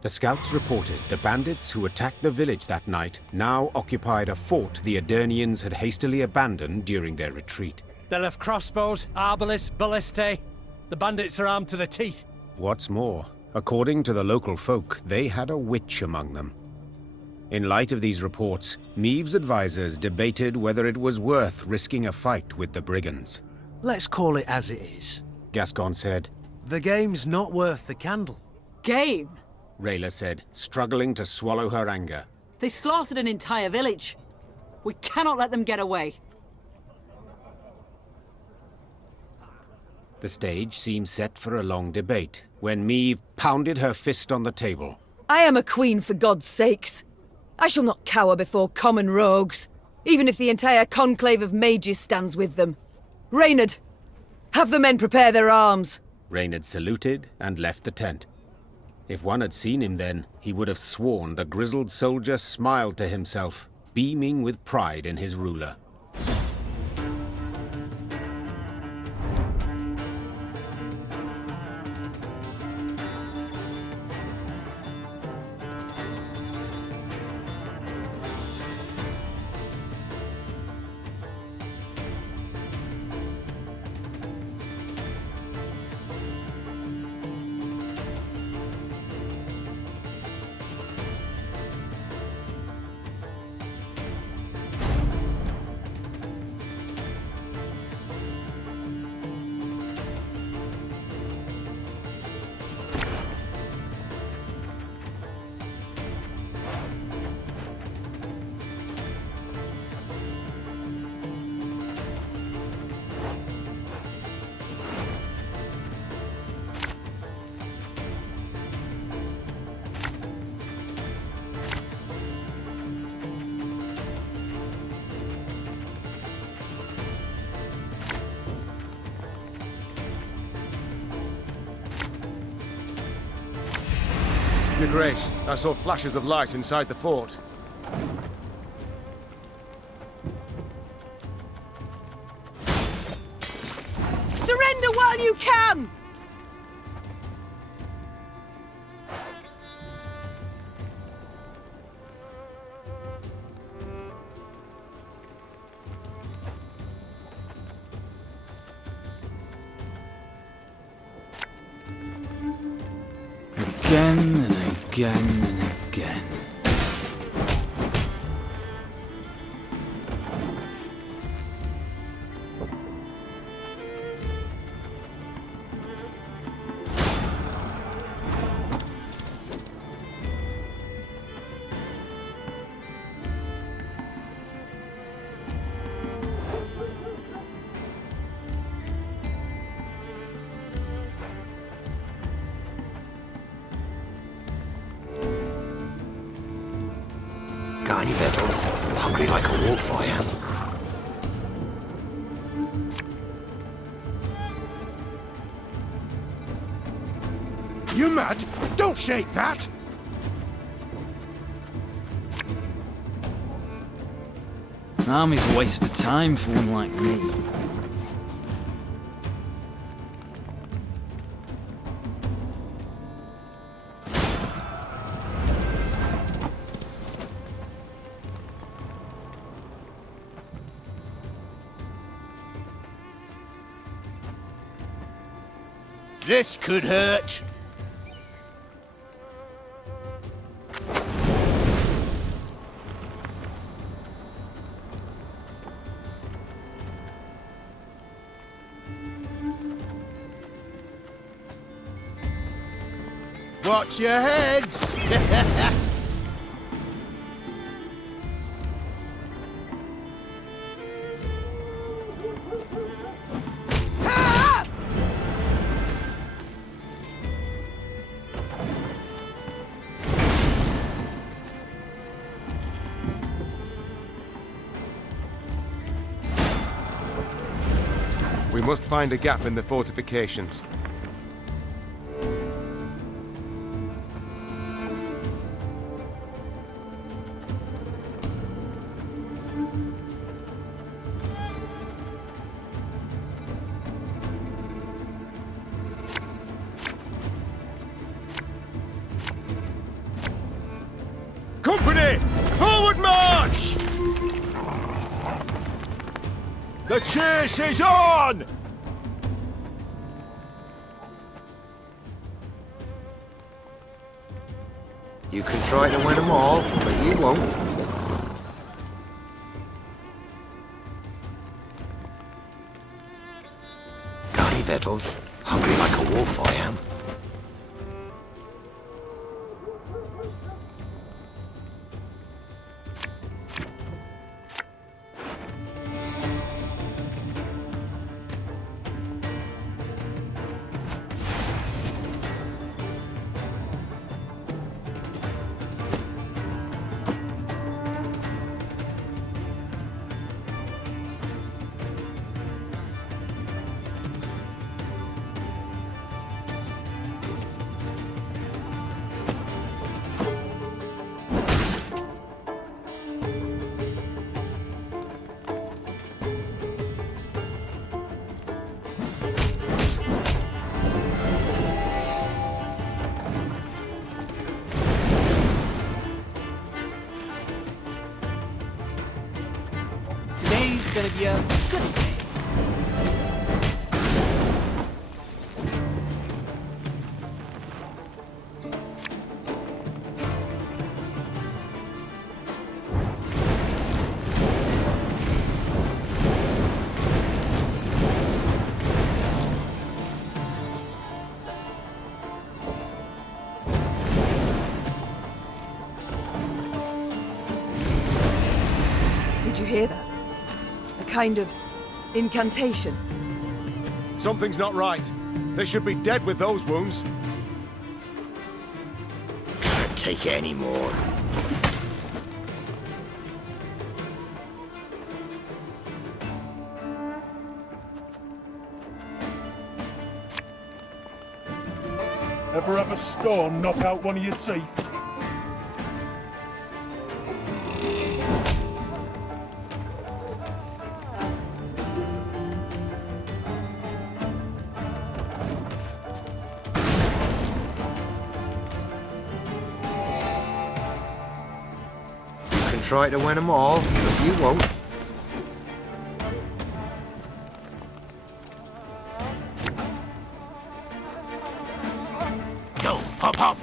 The scouts reported the bandits who attacked the village that night now occupied a fort the Adernians had hastily abandoned during their retreat. They'll have crossbows, arbalists, ballistae. The bandits are armed to the teeth. What's more, according to the local folk, they had a witch among them. In light of these reports, Meave's advisors debated whether it was worth risking a fight with the brigands. Let's call it as it is. Gascon said. The game's not worth the candle. Game? Rayla said, struggling to swallow her anger. They slaughtered an entire village. We cannot let them get away. The stage seemed set for a long debate, when Meave pounded her fist on the table. I am a queen, for God's sakes. I shall not cower before common rogues, even if the entire conclave of mages stands with them. Reynard, have the men prepare their arms. Reynard saluted and left the tent. If one had seen him then, he would have sworn the grizzled soldier smiled to himself, beaming with pride in his ruler. Your Grace, I saw flashes of light inside the fort. Surrender while you can! Again and again and again. Got any victuals? Hungry like a wolf, I am. You mad? Don't shake that! An army's a waste of time for one like me. This could hurt. Watch your heads! We must find a gap in the fortifications. Company! Forward march! The chase is on! You can try to win them all, but you won't. Got any victuals? Hungry like a wolf, I am. Today's gonna be a good day. Did you hear that? A kind of incantation. Something's not right. They should be dead with those wounds. Can't take it anymore. Ever have a storm knock out one of your teeth? You can try to win them all, but you won't. Go, hop, hop.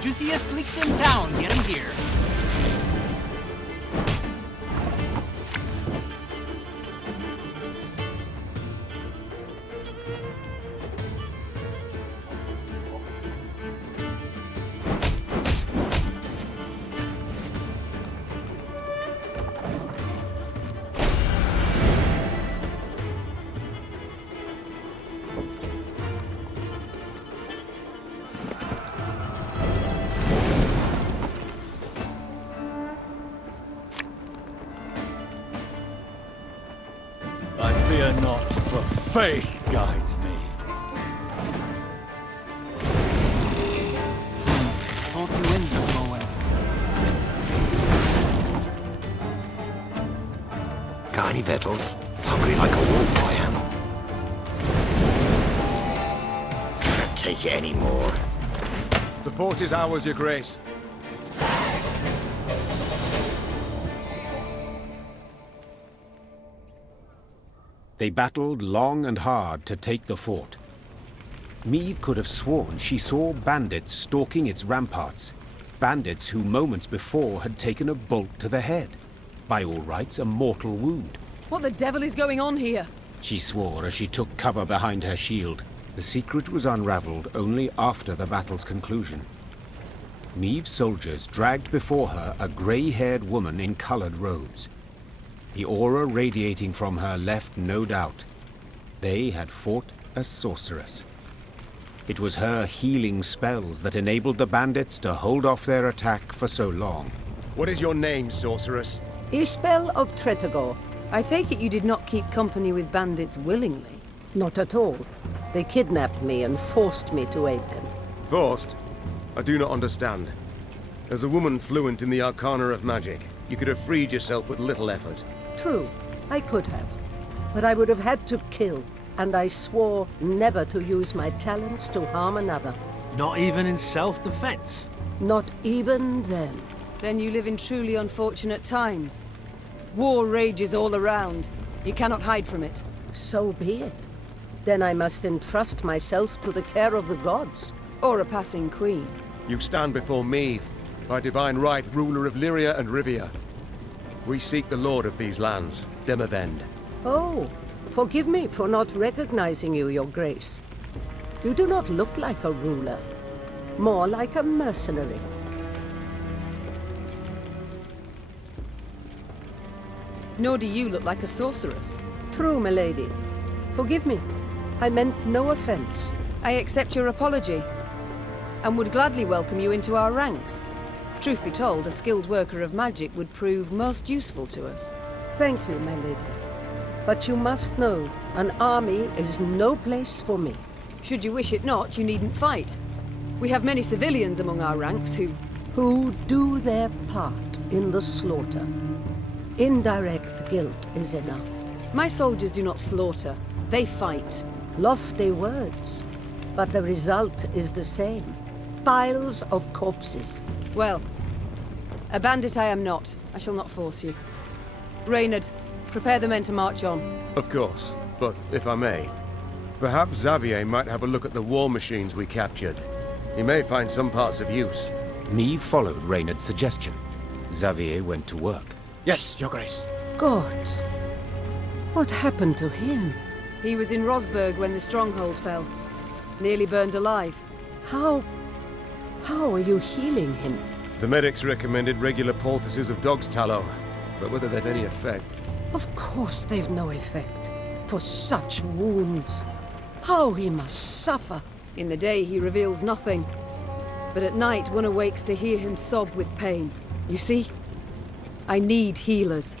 Juiciest leaks in town, get 'em here. Fear not, for faith guides me. Salty winds are blowing. Got any victuals? Hungry like a wolf I am. Can't take it anymore. The fort is ours, Your Grace. They battled long and hard to take the fort. Meve could have sworn she saw bandits stalking its ramparts. Bandits who moments before had taken a bolt to the head. By all rights, a mortal wound. What the devil is going on here? She swore as she took cover behind her shield. The secret was unraveled only after the battle's conclusion. Meve's soldiers dragged before her a grey-haired woman in coloured robes. The aura radiating from her left no doubt. They had fought a sorceress. It was her healing spells that enabled the bandits to hold off their attack for so long. What is your name, sorceress? Ispel of Tretogor. I take it you did not keep company with bandits willingly? Not at all. They kidnapped me and forced me to aid them. Forced? I do not understand. As a woman fluent in the arcana of magic, you could have freed yourself with little effort. True, I could have. But I would have had to kill, and I swore never to use my talents to harm another. Not even in self-defense? Not even then. Then you live in truly unfortunate times. War rages all around. You cannot hide from it. So be it. Then I must entrust myself to the care of the gods. Or a passing queen. You stand before Meve, by divine right ruler of Lyria and Rivia. We seek the lord of these lands, Demavend. Oh, forgive me for not recognizing you, Your Grace. You do not look like a ruler. More like a mercenary. Nor do you look like a sorceress. True, milady. Forgive me. I meant no offense. I accept your apology, and would gladly welcome you into our ranks. Truth be told, a skilled worker of magic would prove most useful to us. Thank you, my lady. But you must know, an army is no place for me. Should you wish it not, you needn't fight. We have many civilians among our ranks who do their part in the slaughter. Indirect guilt is enough. My soldiers do not slaughter. They fight. Lofty words. But the result is the same. Piles of corpses. Well, a bandit I am not. I shall not force you. Reynard, prepare the men to march on. Of course, but if I may, perhaps Xavier might have a look at the war machines we captured. He may find some parts of use. Meve followed Reynard's suggestion. Xavier went to work. Yes, Your Grace. Gods. What happened to him? He was in Rosberg when the stronghold fell. Nearly burned alive. How are you healing him? The medics recommended regular poultices of dog's tallow, but whether they've any effect... Of course they've no effect. For such wounds. How he must suffer. In the day he reveals nothing. But at night one awakes to hear him sob with pain. You see? I need healers.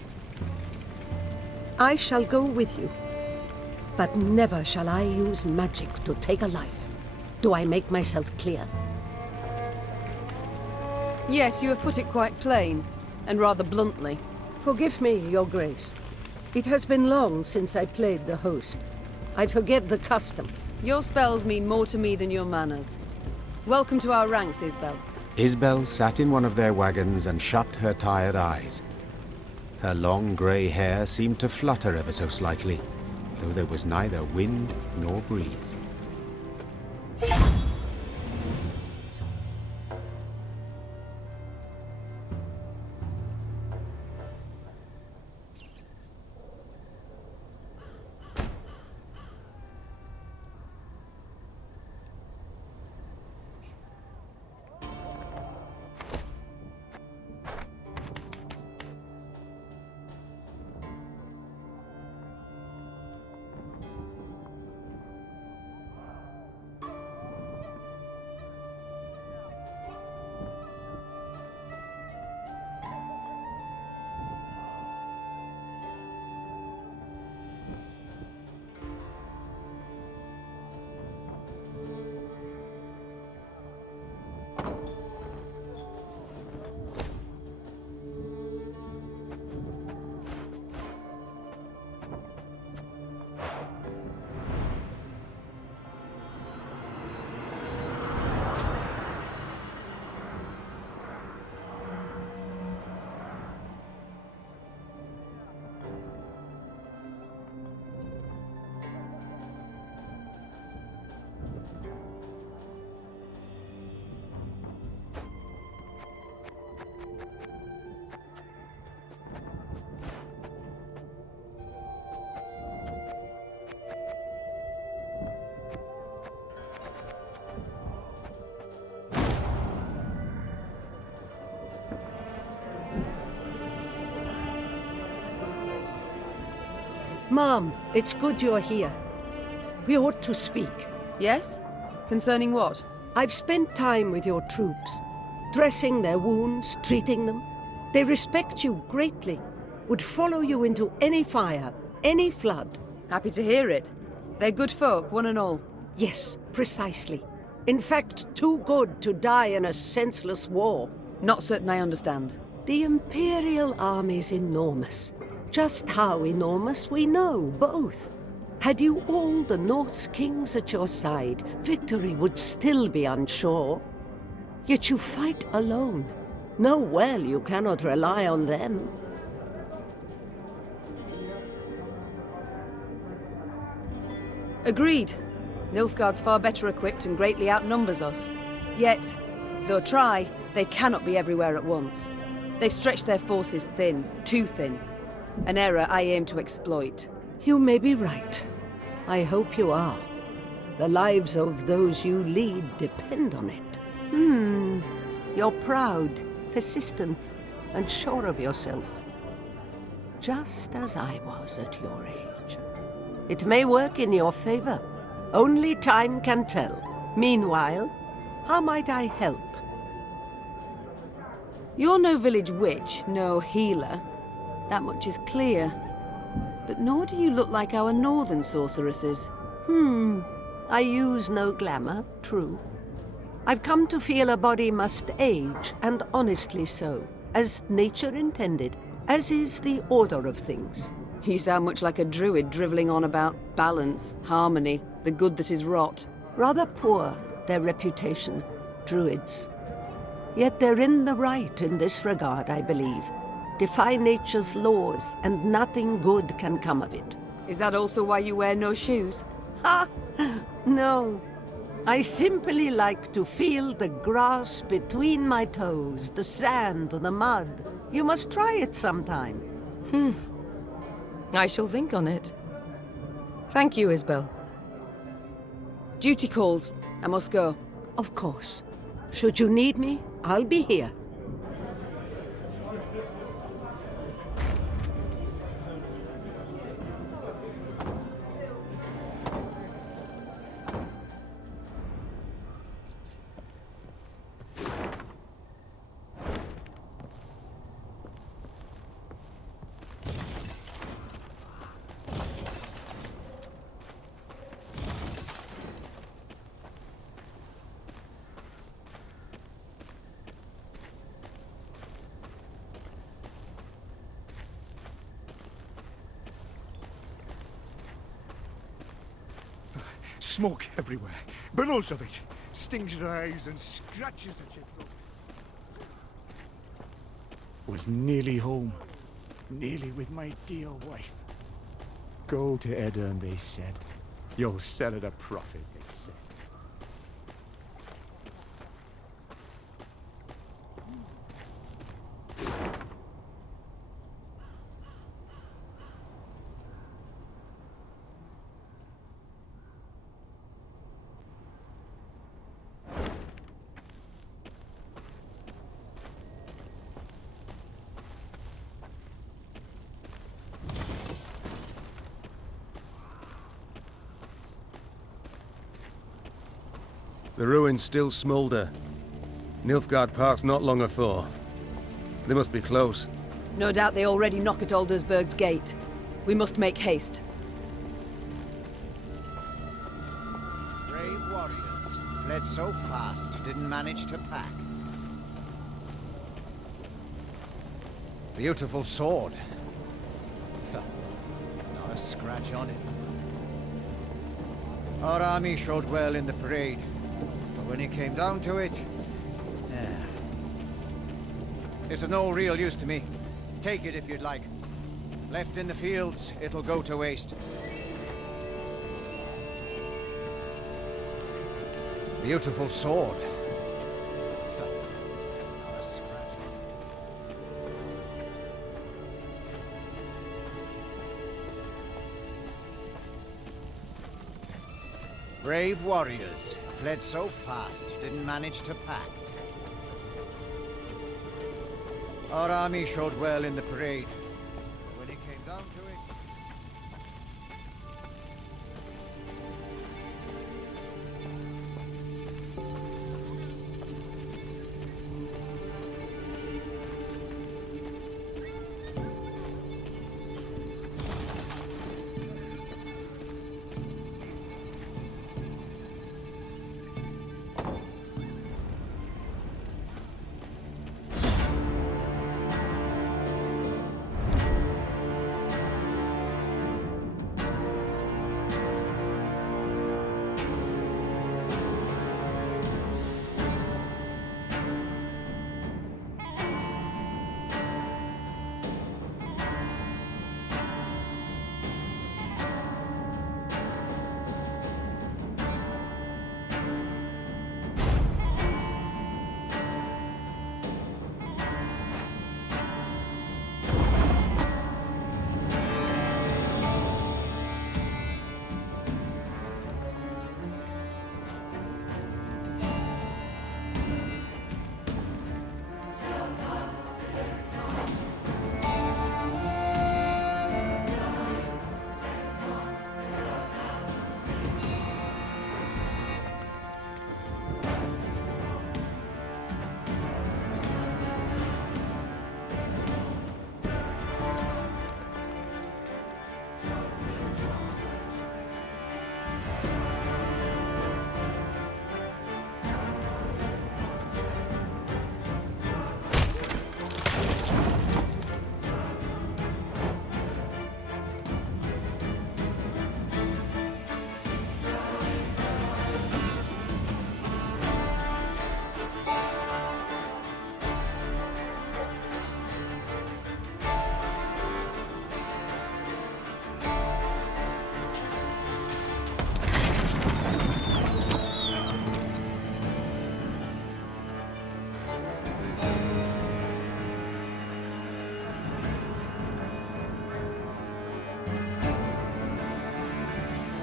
I shall go with you. But never shall I use magic to take a life. Do I make myself clear? Yes, you have put it quite plain, and rather bluntly. Forgive me, Your Grace. It has been long since I played the host. I forget the custom. Your spells mean more to me than your manners. Welcome to our ranks, Isbel. Isbel sat in one of their wagons and shut her tired eyes. Her long grey hair seemed to flutter ever so slightly, though there was neither wind nor breeze. Mom, it's good you're here. We ought to speak. Yes? Concerning what? I've spent time with your troops, dressing their wounds, treating them. They respect you greatly, would follow you into any fire, any flood. Happy to hear it. They're good folk, one and all. Yes, precisely. In fact, too good to die in a senseless war. Not certain I understand. The Imperial army's enormous. Just how enormous we know, both. Had you all the Norse kings at your side, victory would still be unsure. Yet you fight alone. Know well you cannot rely on them. Agreed. Nilfgaard's far better equipped and greatly outnumbers us. Yet, though try, they cannot be everywhere at once. They've stretched their forces thin, too thin. An error I aim to exploit. You may be right. I hope you are. The lives of those you lead depend on it. You're proud, persistent, and sure of yourself. Just as I was at your age. It may work in your favor. Only time can tell. Meanwhile, how might I help? You're no village witch, no healer. That much is clear. But nor do you look like our northern sorceresses. I use no glamour, true. I've come to feel a body must age, and honestly so, as nature intended, as is the order of things. You sound much like a druid drivelling on about balance, harmony, the good that is rot. Rather poor, their reputation, druids. Yet they're in the right in this regard, I believe. Defy nature's laws, and nothing good can come of it. Is that also why you wear no shoes? Ha! No. I simply like to feel the grass between my toes, the sand or the mud. You must try it sometime. I shall think on it. Thank you, Isbel. Duty calls. I must go. Of course. Should you need me, I'll be here. Smoke everywhere. Billows of it. Stings your eyes and scratches at your throat. Was nearly home. Nearly with my dear wife. Go to Edirn, they said. You'll sell at a profit, they said. The ruins still smoulder. Nilfgaard passed not long afore. They must be close. No doubt they already knock at Aldersburg's gate. We must make haste. Brave warriors. Fled so fast, didn't manage to pack. Beautiful sword. Not a scratch on it. Our army showed well in the parade. But when it came down to it... It's of no real use to me. Take it if you'd like. Left in the fields, it'll go to waste. Beautiful sword. Not a scratch. Brave warriors. Fled so fast, didn't manage to pack. Our army showed well in the parade. But when it came down to it...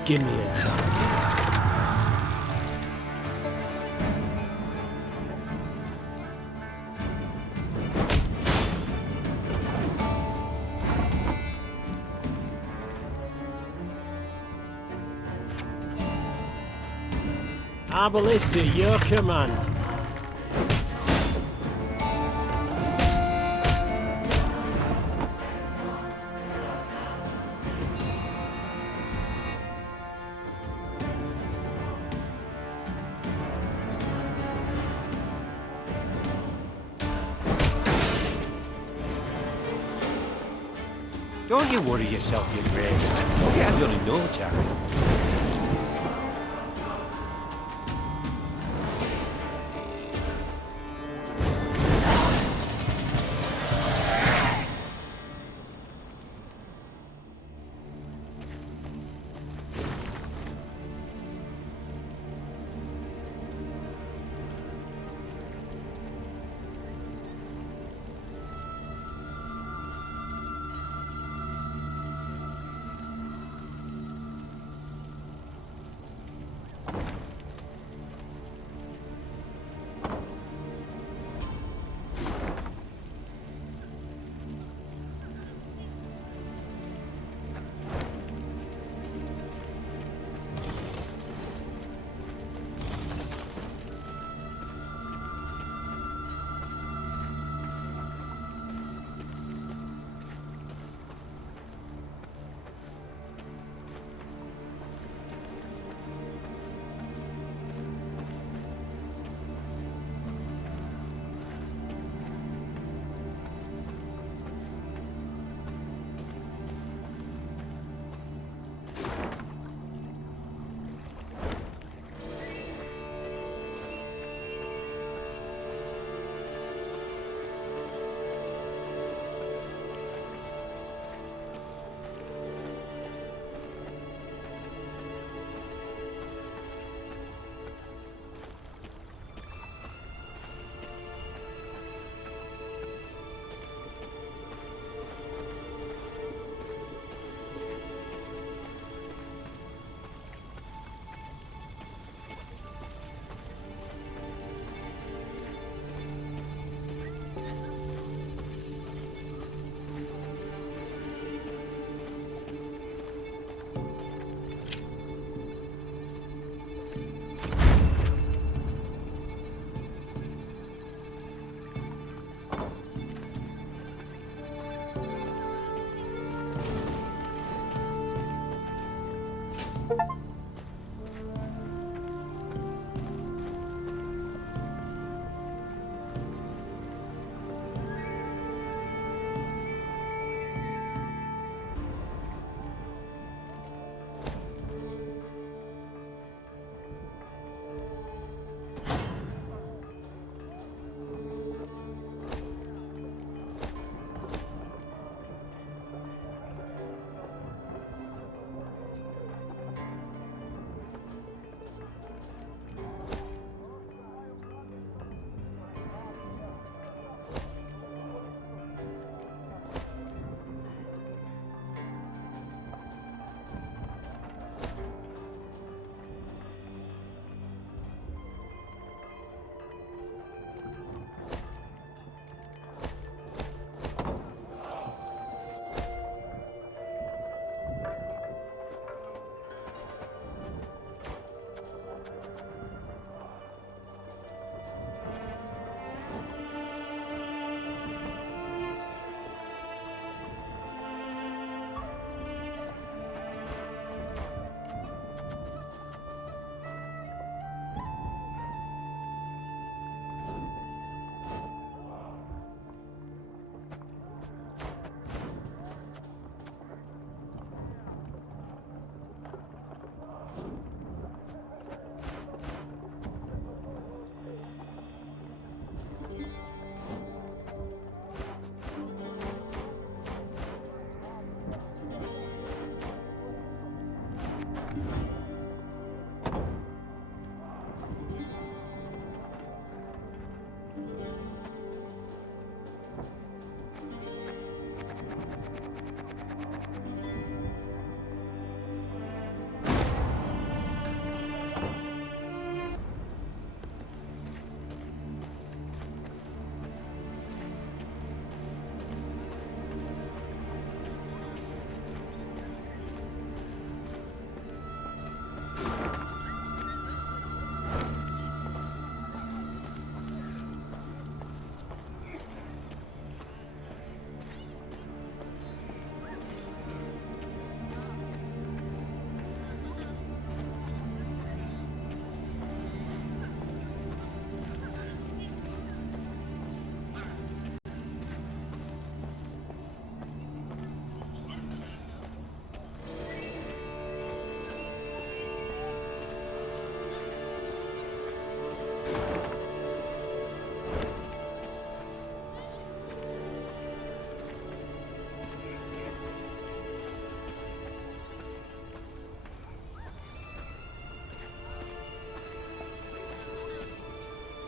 Give me a time. Arbalista, your command. Don't you worry yourself, your grace. We have you in no time.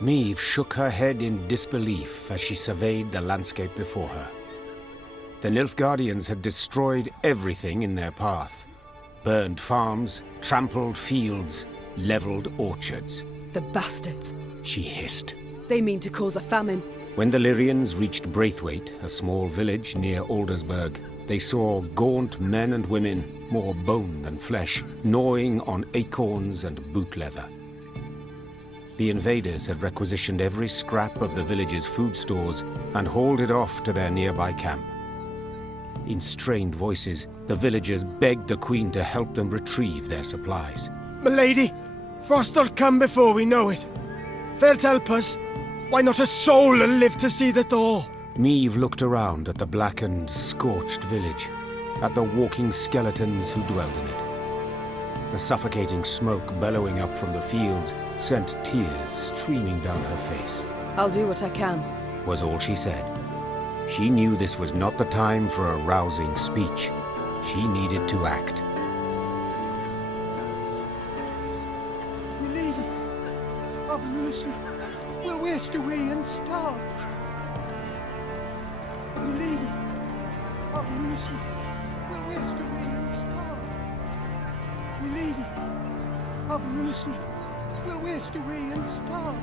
Maeve shook her head in disbelief as she surveyed the landscape before her. The Nilfgaardians had destroyed everything in their path. Burned farms, trampled fields, leveled orchards. The bastards. She hissed. They mean to cause a famine. When the Lyrians reached Braithwaite, a small village near Aldersburg, they saw gaunt men and women, more bone than flesh, gnawing on acorns and boot leather. The invaders had requisitioned every scrap of the village's food stores and hauled it off to their nearby camp. In strained voices, the villagers begged the Queen to help them retrieve their supplies. Milady, frost'll come before we know it. Fair't help us. Why not a soul will live to see the thaw? Maeve looked around at the blackened, scorched village, at the walking skeletons who dwelled in it. The suffocating smoke bellowing up from the fields sent tears streaming down her face. I'll do what I can, was all she said. She knew this was not the time for a rousing speech. She needed to act. Milady, of mercy, we'll waste away and starve. Milady, of mercy, we'll waste away and starve. Milady, of mercy, we'll waste away and starve.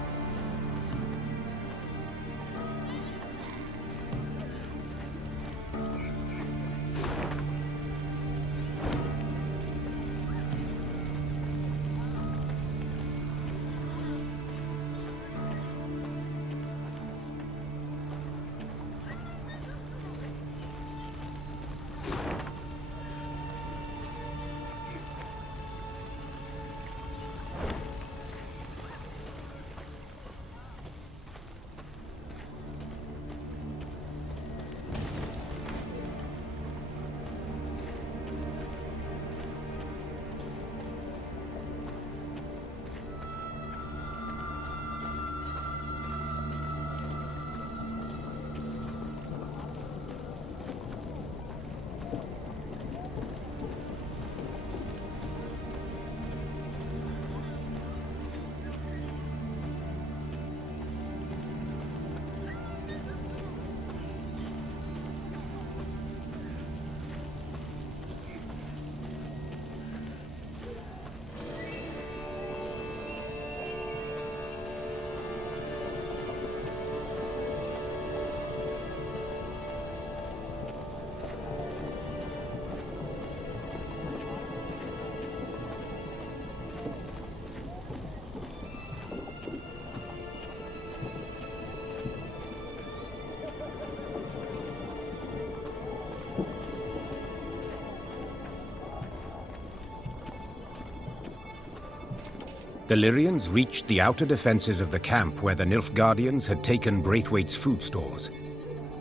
The Lyrians reached the outer defenses of the camp where the Nilfgaardians had taken Braithwaite's food stores.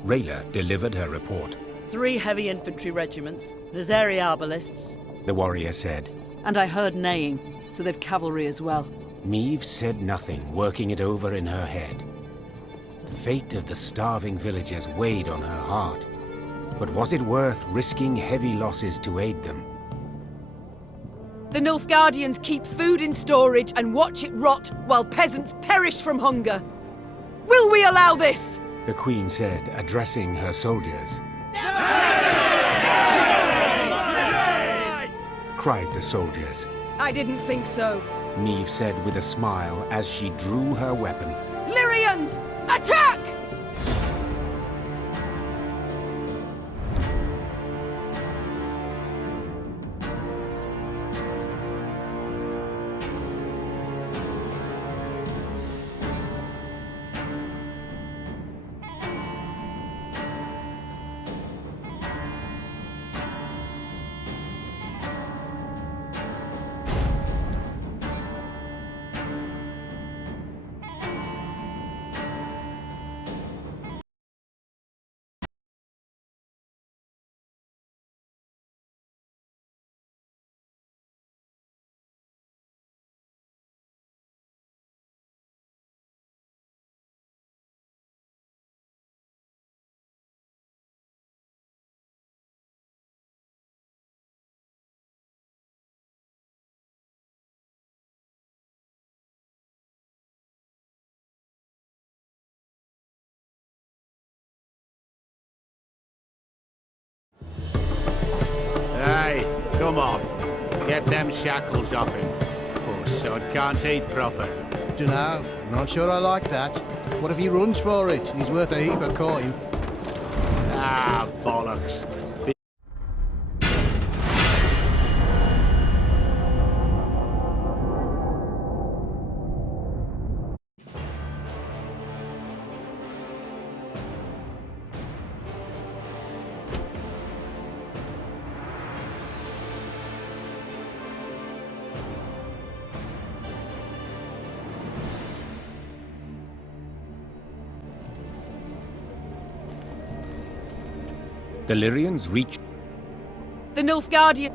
Rayla delivered her report. 3 heavy infantry regiments, Nazari arbalists. The warrior said. And I heard neighing, so they've cavalry as well. Maeve said nothing, working it over in her head. The fate of the starving villagers weighed on her heart. But was it worth risking heavy losses to aid them? The Nilfgaardians keep food in storage and watch it rot while peasants perish from hunger. Will we allow this? The Queen said, addressing her soldiers. Cried the soldiers. I didn't think so. Maeve said with a smile as she drew her weapon. Lyrians, attack! Come on, get them shackles off him. Poor sod can't eat proper. Dunno, not sure I like that. What if he runs for it? He's worth a heap of coin. Ah, bollocks. The Lyrians reach. The Nilfgaardian.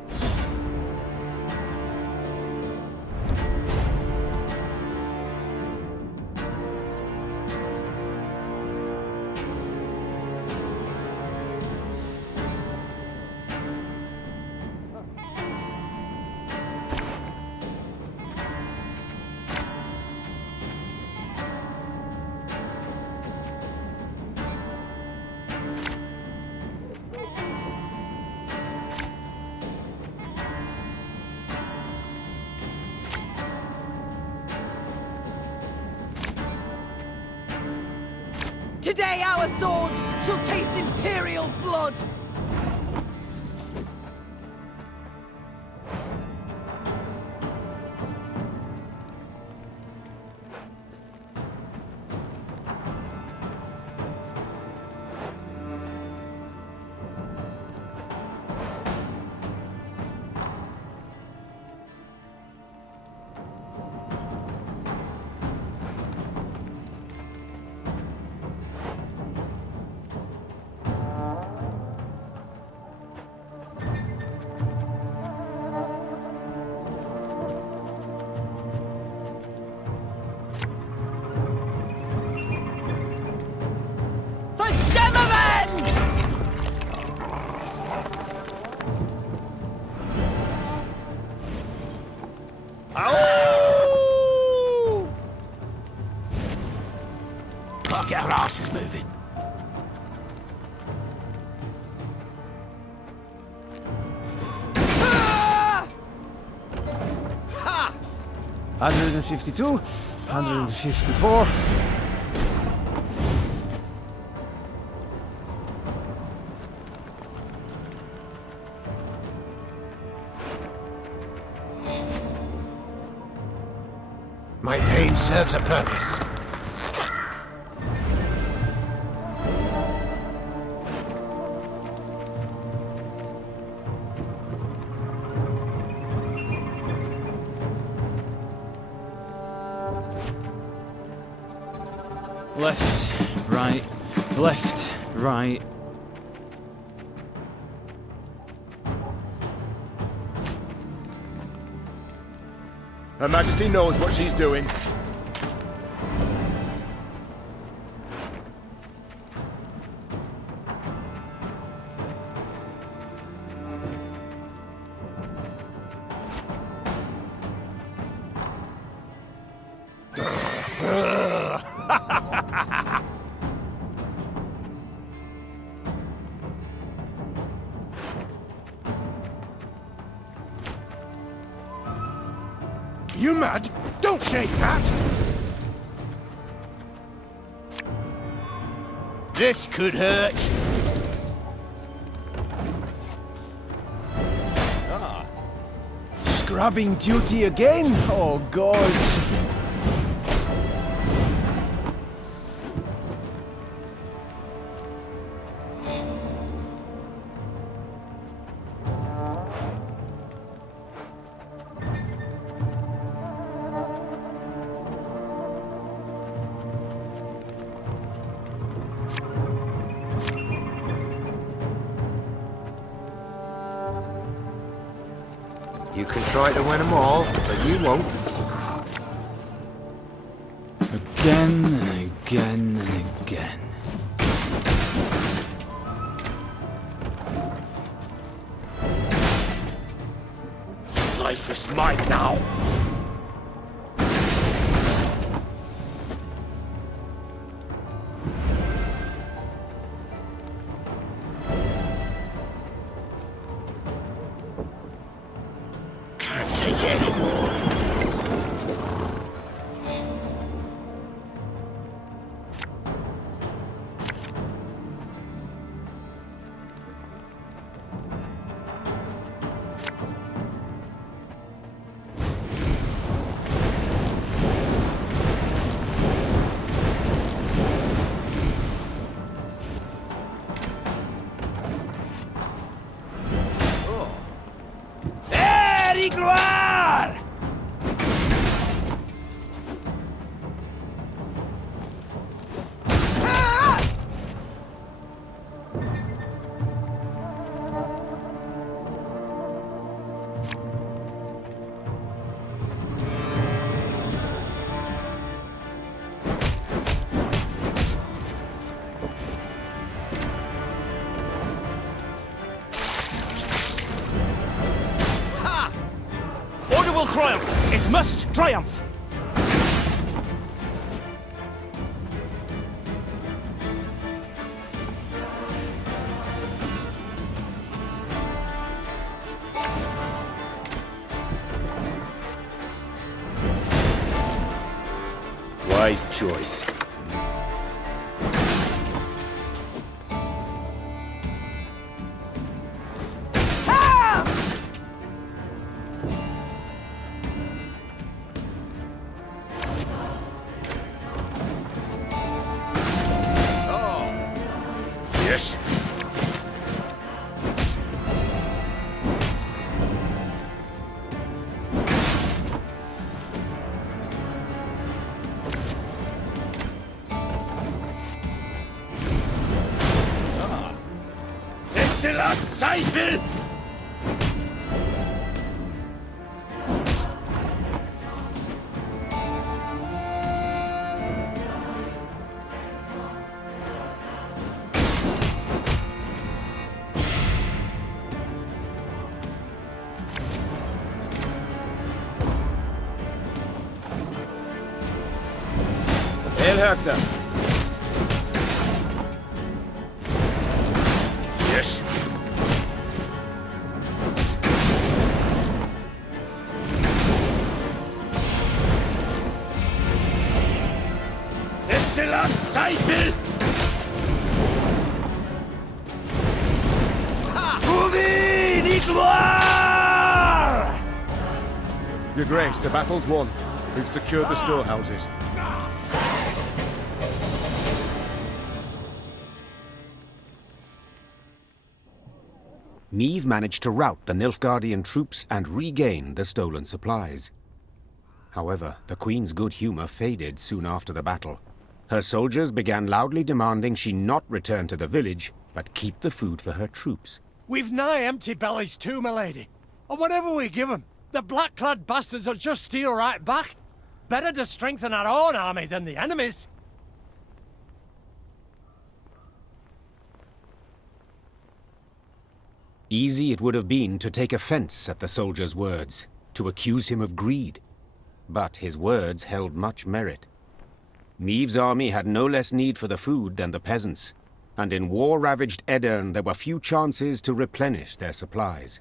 Today our swords shall taste imperial blood! Can't get our asses moving. Ha! 152, 154. My pain serves a purpose. Left, right, left, right. Her Majesty knows what she's doing. You mad? Don't shake that! This could hurt. Scrubbing duty again? Oh, God. You can try to win them all, but you won't. Again and again and again. Life is mine now. take it anymore. Will triumph! It must triumph! Wise choice. Yes. Exzellent Zweifel! Elhöxer. Yes. Exzellent Zweifel! Your Grace, the battle's won. We've secured the storehouses. Niamh managed to rout the Nilfgaardian troops and regain the stolen supplies. However, the Queen's good humor faded soon after the battle. Her soldiers began loudly demanding she not return to the village, but keep the food for her troops. We've nigh empty bellies too, my lady. And whatever we give them, the black-clad bastards will just steal right back. Better to strengthen our own army than the enemy's. Easy it would have been to take offense at the soldier's words, to accuse him of greed. But his words held much merit. Niamh's army had no less need for the food than the peasants, and in war-ravaged Aedirn there were few chances to replenish their supplies.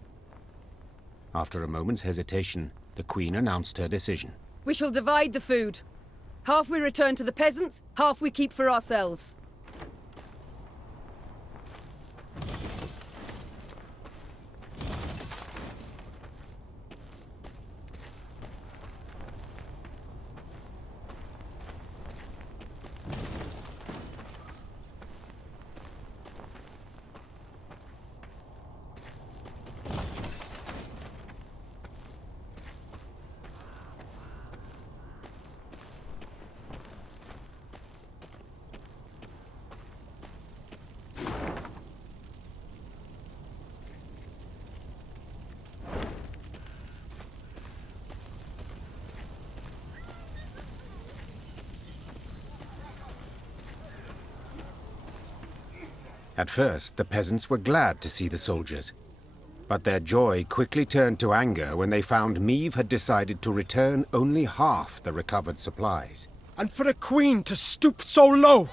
After a moment's hesitation, the Queen announced her decision. We shall divide the food. Half we return to the peasants, half we keep for ourselves. At first, the peasants were glad to see the soldiers, but their joy quickly turned to anger when they found Niamh had decided to return only half the recovered supplies. And for a queen to stoop so low,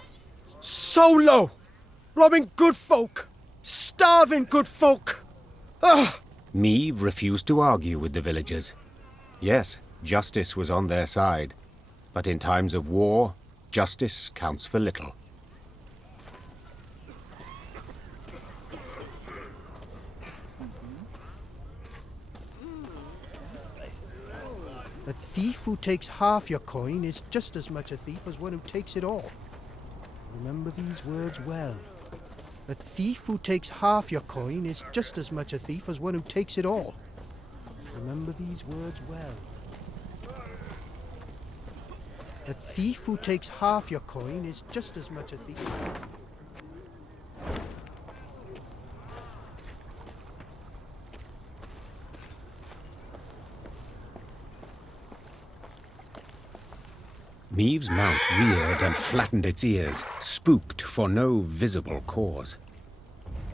robbing good folk, starving good folk. Ugh! Niamh refused to argue with the villagers. Yes, justice was on their side. But in times of war, justice counts for little. A thief who takes half your coin is just as much a thief as one who takes it all. Remember these words well. A thief who takes half your coin is just as much a thief as one who takes it all. Remember these words well. A thief who takes half your coin is just as much a thief. Meave's mount reared and flattened its ears, spooked for no visible cause.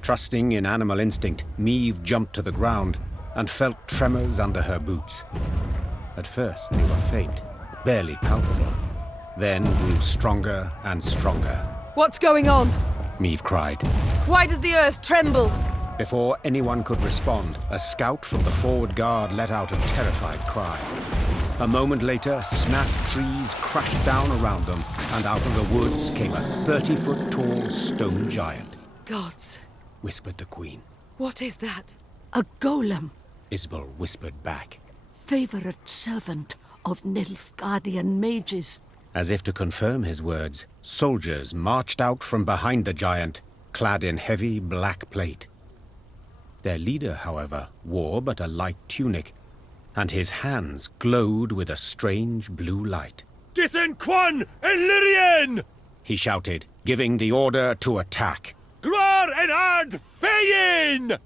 Trusting in animal instinct, Meave jumped to the ground and felt tremors under her boots. At first they were faint, barely palpable, then grew stronger and stronger. What's going on? Meave cried. Why does the earth tremble? Before anyone could respond, a scout from the forward guard let out a terrified cry. A moment later, snapped trees crashed down around them, and out of the woods came a 30-foot-tall stone giant. Gods, whispered the queen. What is that? A golem. Isbel whispered back. Favorite servant of Nilfgaardian mages. As if to confirm his words, soldiers marched out from behind the giant, clad in heavy black plate. Their leader, however, wore but a light tunic, and his hands glowed with a strange blue light. Dithen Quan and Lyrian! He shouted, giving the order to attack. Gloire and Ard Feyin!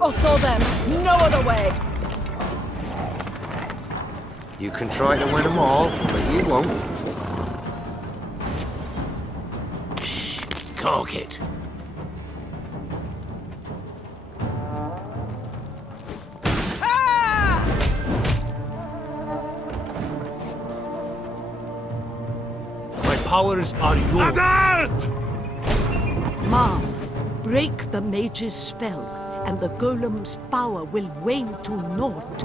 Or saw them. No other way. You can try to win them all, but you won't. Shh! Cork it! My powers are yours. Adart! Mom, break the mage's spell, and the golem's power will wane to naught.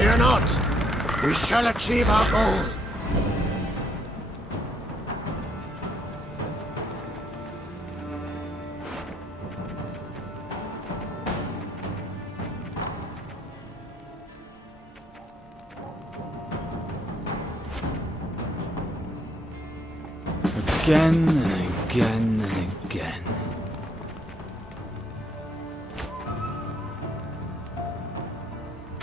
Fear not. We shall achieve our goal. Again and again and again.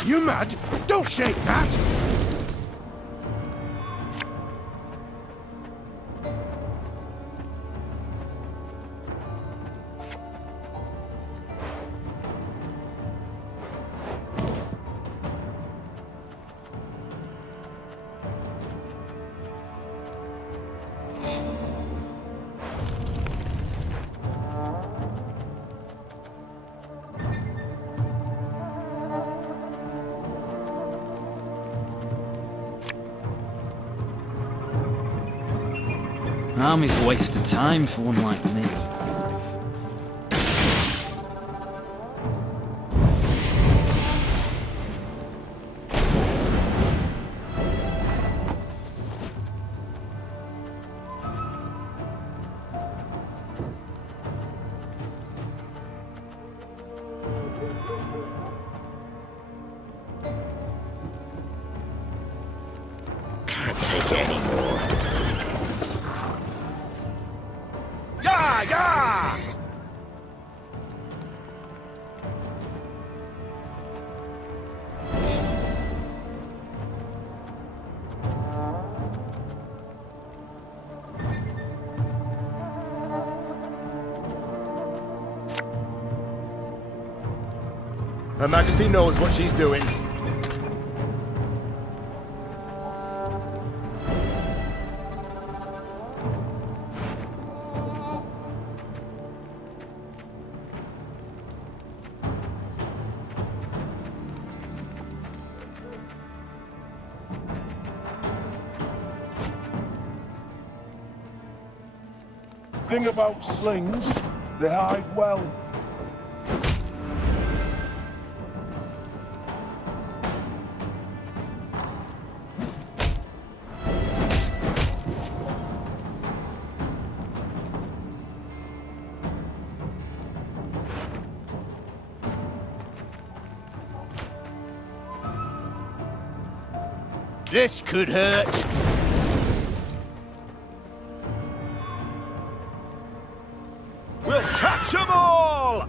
You mad? Don't shake that! Army's a waste of time for one like me. Can't take it anymore. Yeah! Her Majesty knows what she's doing. Thing about slings, they hide well. This could hurt. We'll catch 'em all!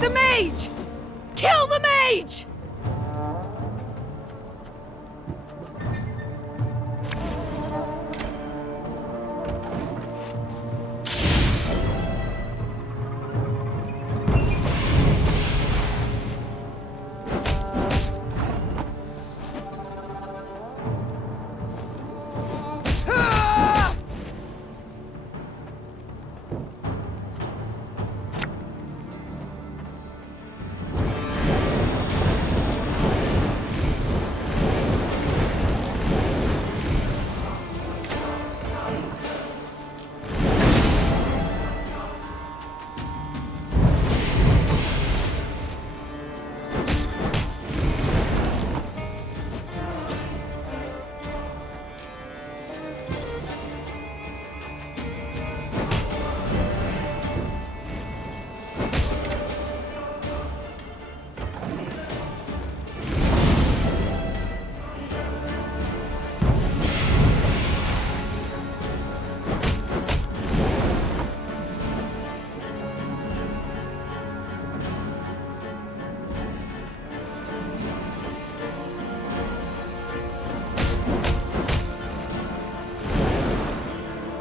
The mage! Kill the mage!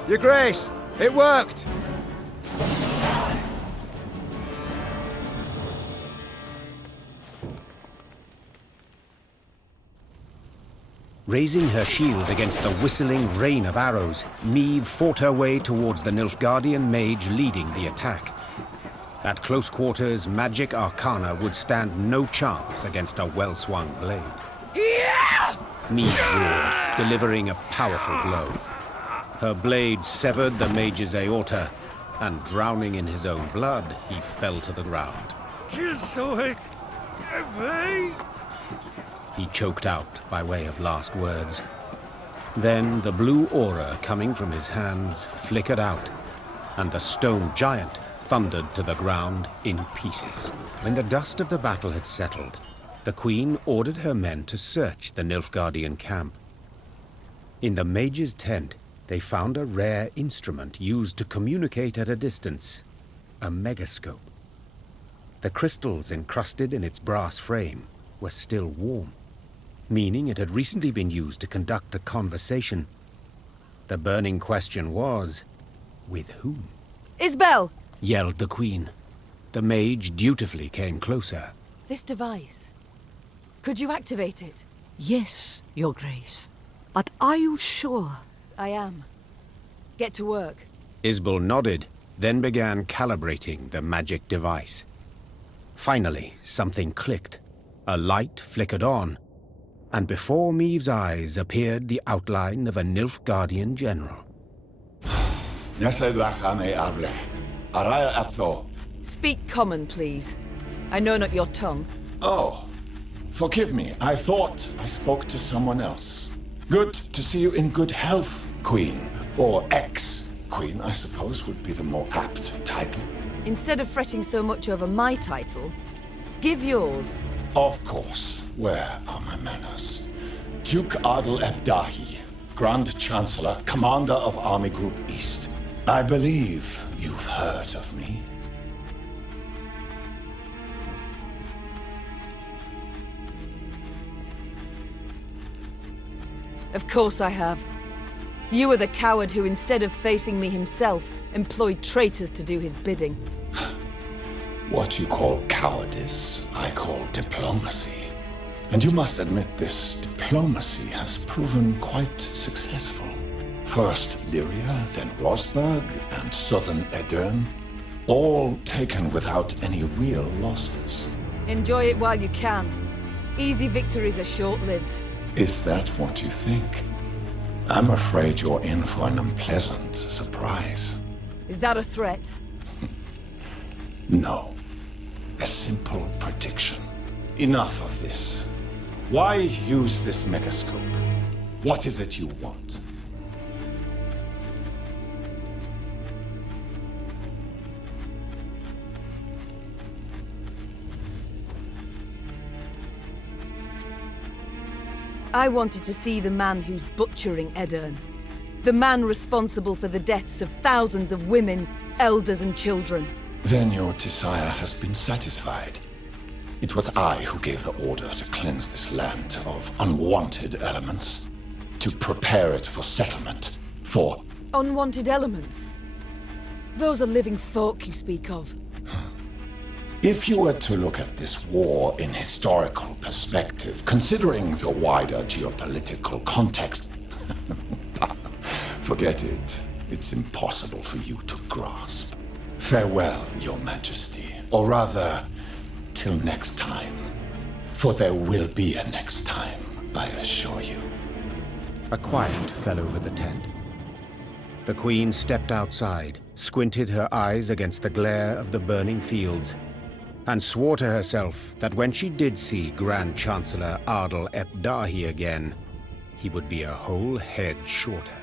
Your Grace, it worked! Raising her shield against the whistling rain of arrows, Neve fought her way towards the Nilfgaardian mage leading the attack. At close quarters, magic arcana would stand no chance against a well-swung blade. Yeah! Meve roared, delivering a powerful blow. Her blade severed the mage's aorta, and drowning in his own blood, he fell to the ground. He choked out by way of last words. Then the blue aura coming from his hands flickered out, and the stone giant thundered to the ground in pieces. When the dust of the battle had settled, the queen ordered her men to search the Nilfgaardian camp. In the mage's tent, they found a rare instrument used to communicate at a distance, a megascope. The crystals encrusted in its brass frame were still warm, meaning it had recently been used to conduct a conversation. The burning question was, with whom? Isbel! Yelled the queen. The mage dutifully came closer. This device. Could you activate it? Yes, Your Grace. But are you sure? I am. Get to work. Isbel nodded, then began calibrating the magic device. Finally, something clicked. A light flickered on, and before Meve's eyes appeared the outline of a Nilfgaardian general. Speak common, please. I know not your tongue. Oh, forgive me. I thought I spoke to someone else. Good to see you in good health, Queen. Or ex-Queen, I suppose, would be the more apt title. Instead of fretting so much over my title, give yours. Of course. Where are my manners? Duke Adel Ebdahi, Grand Chancellor, Commander of Army Group East. I believe you've heard of me. Of course I have. You are the coward who, instead of facing me himself, employed traitors to do his bidding. What you call cowardice, I call diplomacy. And you must admit this diplomacy has proven quite successful. First Lyria, then Rosberg, and southern Edern, all taken without any real losses. Enjoy it while you can. Easy victories are short-lived. Is that what you think? I'm afraid you're in for an unpleasant surprise. Is that a threat? No. A simple prediction. Enough of this. Why use this megascope? What is it you want? I wanted to see the man who's butchering Edern. The man responsible for the deaths of thousands of women, elders and children. Then your desire has been satisfied. It was I who gave the order to cleanse this land of unwanted elements, to prepare it for settlement, for... Unwanted elements? Those are living folk you speak of. If you were to look at this war in historical perspective, considering the wider geopolitical context, forget it. It's impossible for you to grasp. Farewell, Your Majesty. Or rather, till next time. For there will be a next time, I assure you. A quiet fell over the tent. The queen stepped outside, squinted her eyes against the glare of the burning fields, and swore to herself that when she did see Grand Chancellor Adel Ebdahi again, he would be a whole head shorter.